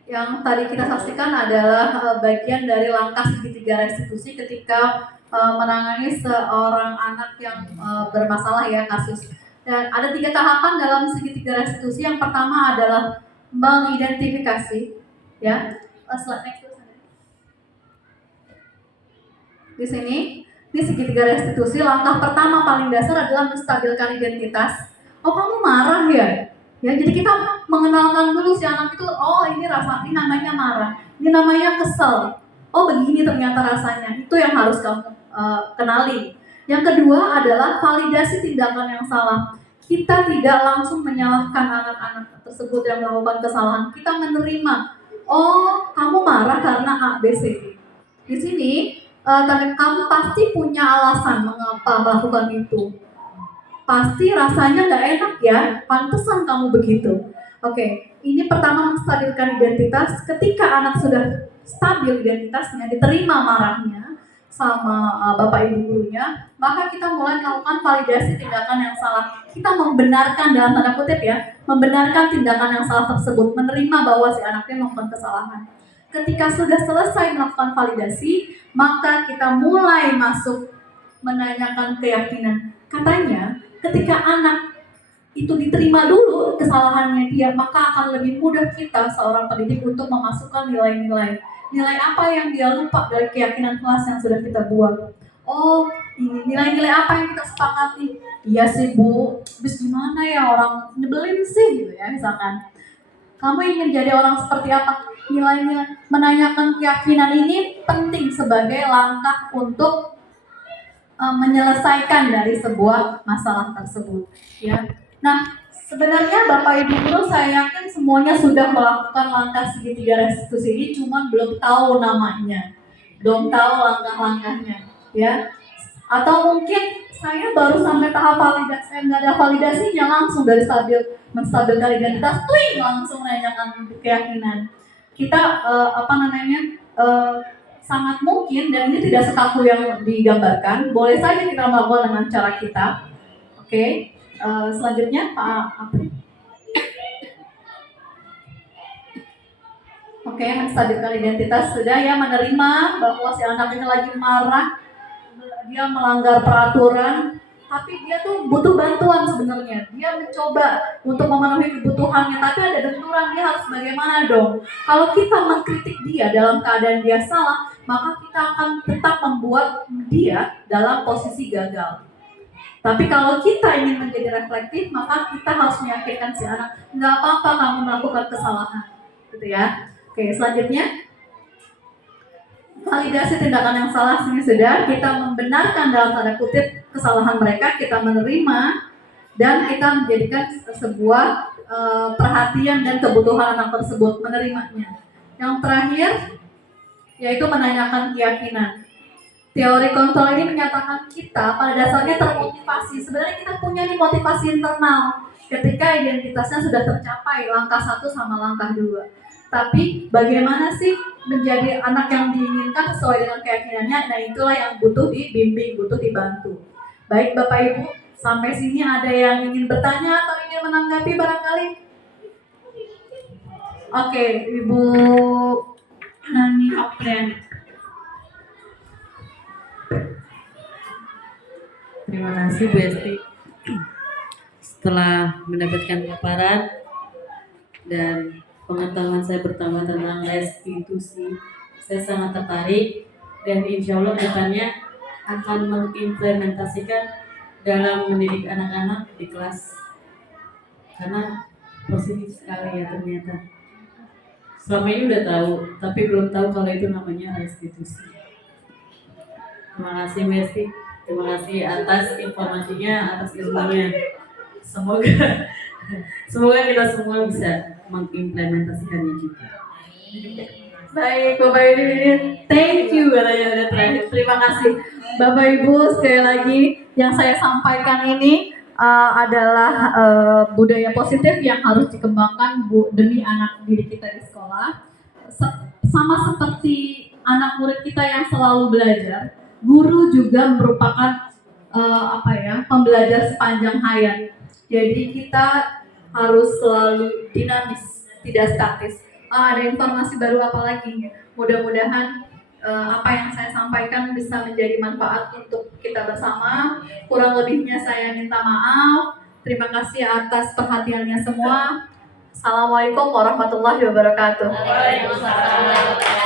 Yang tadi kita saksikan adalah bagian dari langkah segitiga restitusi ketika menangani seorang anak yang bermasalah ya kasus. Dan ada 3 tahapan dalam segitiga restitusi. Yang pertama adalah mengidentifikasi, ya. Slide next please. Di sini, di segitiga restitusi, langkah pertama paling dasar adalah menstabilkan identitas. Oh, kamu marah ya? Ya, jadi kita mengenalkan dulu si anak itu, oh ini ini namanya marah, ini namanya kesel. Oh begini ternyata rasanya, itu yang harus kamu kenali. Yang kedua adalah validasi tindakan yang salah. Kita tidak langsung menyalahkan anak-anak tersebut yang melakukan kesalahan. Kita menerima, oh kamu marah karena A, B, C. Di sini, kamu pasti punya alasan mengapa melakukan itu. Pasti rasanya nggak enak ya, pantesan kamu begitu. Oke, ini pertama menstabilkan identitas. Ketika anak sudah stabil identitasnya, diterima marahnya sama bapak ibu gurunya, maka kita mulai melakukan validasi tindakan yang salah. Kita membenarkan dalam tanda kutip ya, membenarkan tindakan yang salah tersebut, menerima bahwa si anaknya melakukan kesalahan. Ketika sudah selesai melakukan validasi, maka kita mulai masuk menanyakan keyakinan. Katanya, ketika anak itu diterima dulu kesalahannya dia, maka akan lebih mudah kita seorang pendidik untuk memasukkan nilai-nilai. Nilai apa yang dia lupa dari keyakinan kelas yang sudah kita buat. Oh, ini nilai-nilai apa yang kita sepakati? Iya sih Bu, habis gimana ya orang nyebelin sih gitu ya misalkan. Kamu ingin jadi orang seperti apa? Nilai-nilai menanyakan keyakinan ini penting sebagai langkah untuk menyelesaikan dari sebuah masalah tersebut ya. Nah, sebenarnya Bapak Ibu guru saya yakin semuanya sudah melakukan langkah segitiga restitusi ini, cuman belum tahu namanya, belum tahu langkah-langkahnya ya. Atau mungkin saya baru sampai tahap validasi, nggak ada validasinya, langsung dari menstabilkan identitas, langsung menanyakan keyakinan. Kita sangat mungkin, dan ini tidak sekaku yang digambarkan, boleh saja kita melakukan dengan cara kita. Oke, selanjutnya Pak Apri. Oke, menstabilkan identitas sudah ya, menerima bahwa si anak ini lagi marah, dia melanggar peraturan, tapi dia tuh butuh bantuan sebenarnya. Dia mencoba untuk memenuhi kebutuhannya, tapi ada benturan, dia harus bagaimana dong? Kalau kita mengkritik dia dalam keadaan dia salah, maka kita akan tetap membuat dia dalam posisi gagal. Tapi kalau kita ingin menjadi reflektif, maka kita harus meyakinkan si anak, nggak apa-apa kamu melakukan kesalahan, gitu ya. Oke, selanjutnya validasi tindakan yang salah sini sudah, kita membenarkan dalam tanda kutip kesalahan mereka, kita menerima dan kita menjadikan sebuah perhatian dan kebutuhan anak tersebut, menerimanya. Yang terakhir yaitu menanyakan keyakinan. Teori kontrol ini menyatakan kita pada dasarnya termotivasi. Sebenarnya kita punya nih motivasi internal ketika identitasnya sudah tercapai langkah 1 sama langkah 2. Tapi bagaimana sih menjadi anak yang diinginkan sesuai dengan keyakinannya? Nah, itulah yang butuh dibimbing, butuh dibantu. Baik Bapak Ibu, sampai sini ada yang ingin bertanya atau ingin menanggapi barangkali? Oke, Ibu Nani Opriani. Terima kasih Bu Esti. Setelah mendapatkan paparan dan pengetahuan saya pertama tentang restitusi, saya sangat tertarik dan insya Allah kedepannya akan mengimplementasikan dalam mendidik anak-anak di kelas, karena positif sekali ya ternyata. Selama ini udah tahu, tapi belum tahu kalau itu namanya restitusi. Terima kasih Bu Esti. Terima kasih atas informasinya, atas ilmunya. Semoga kita semua bisa mengimplementasikannya juga. Baik Bapak Ibu, thank you katanya udah terakhir. Terima kasih Bapak Ibu, sekali lagi yang saya sampaikan ini adalah budaya positif yang harus dikembangkan demi anak didik kita di sekolah. Sama seperti anak murid kita yang selalu belajar, guru juga merupakan pembelajar sepanjang hayat. Jadi kita harus selalu dinamis, tidak statis. Ada informasi baru apa lagi? Mudah-mudahan apa yang saya sampaikan bisa menjadi manfaat untuk kita bersama. Kurang lebihnya saya minta maaf. Terima kasih atas perhatiannya semua. Assalamualaikum warahmatullahi wabarakatuh. Waalaikumsalam.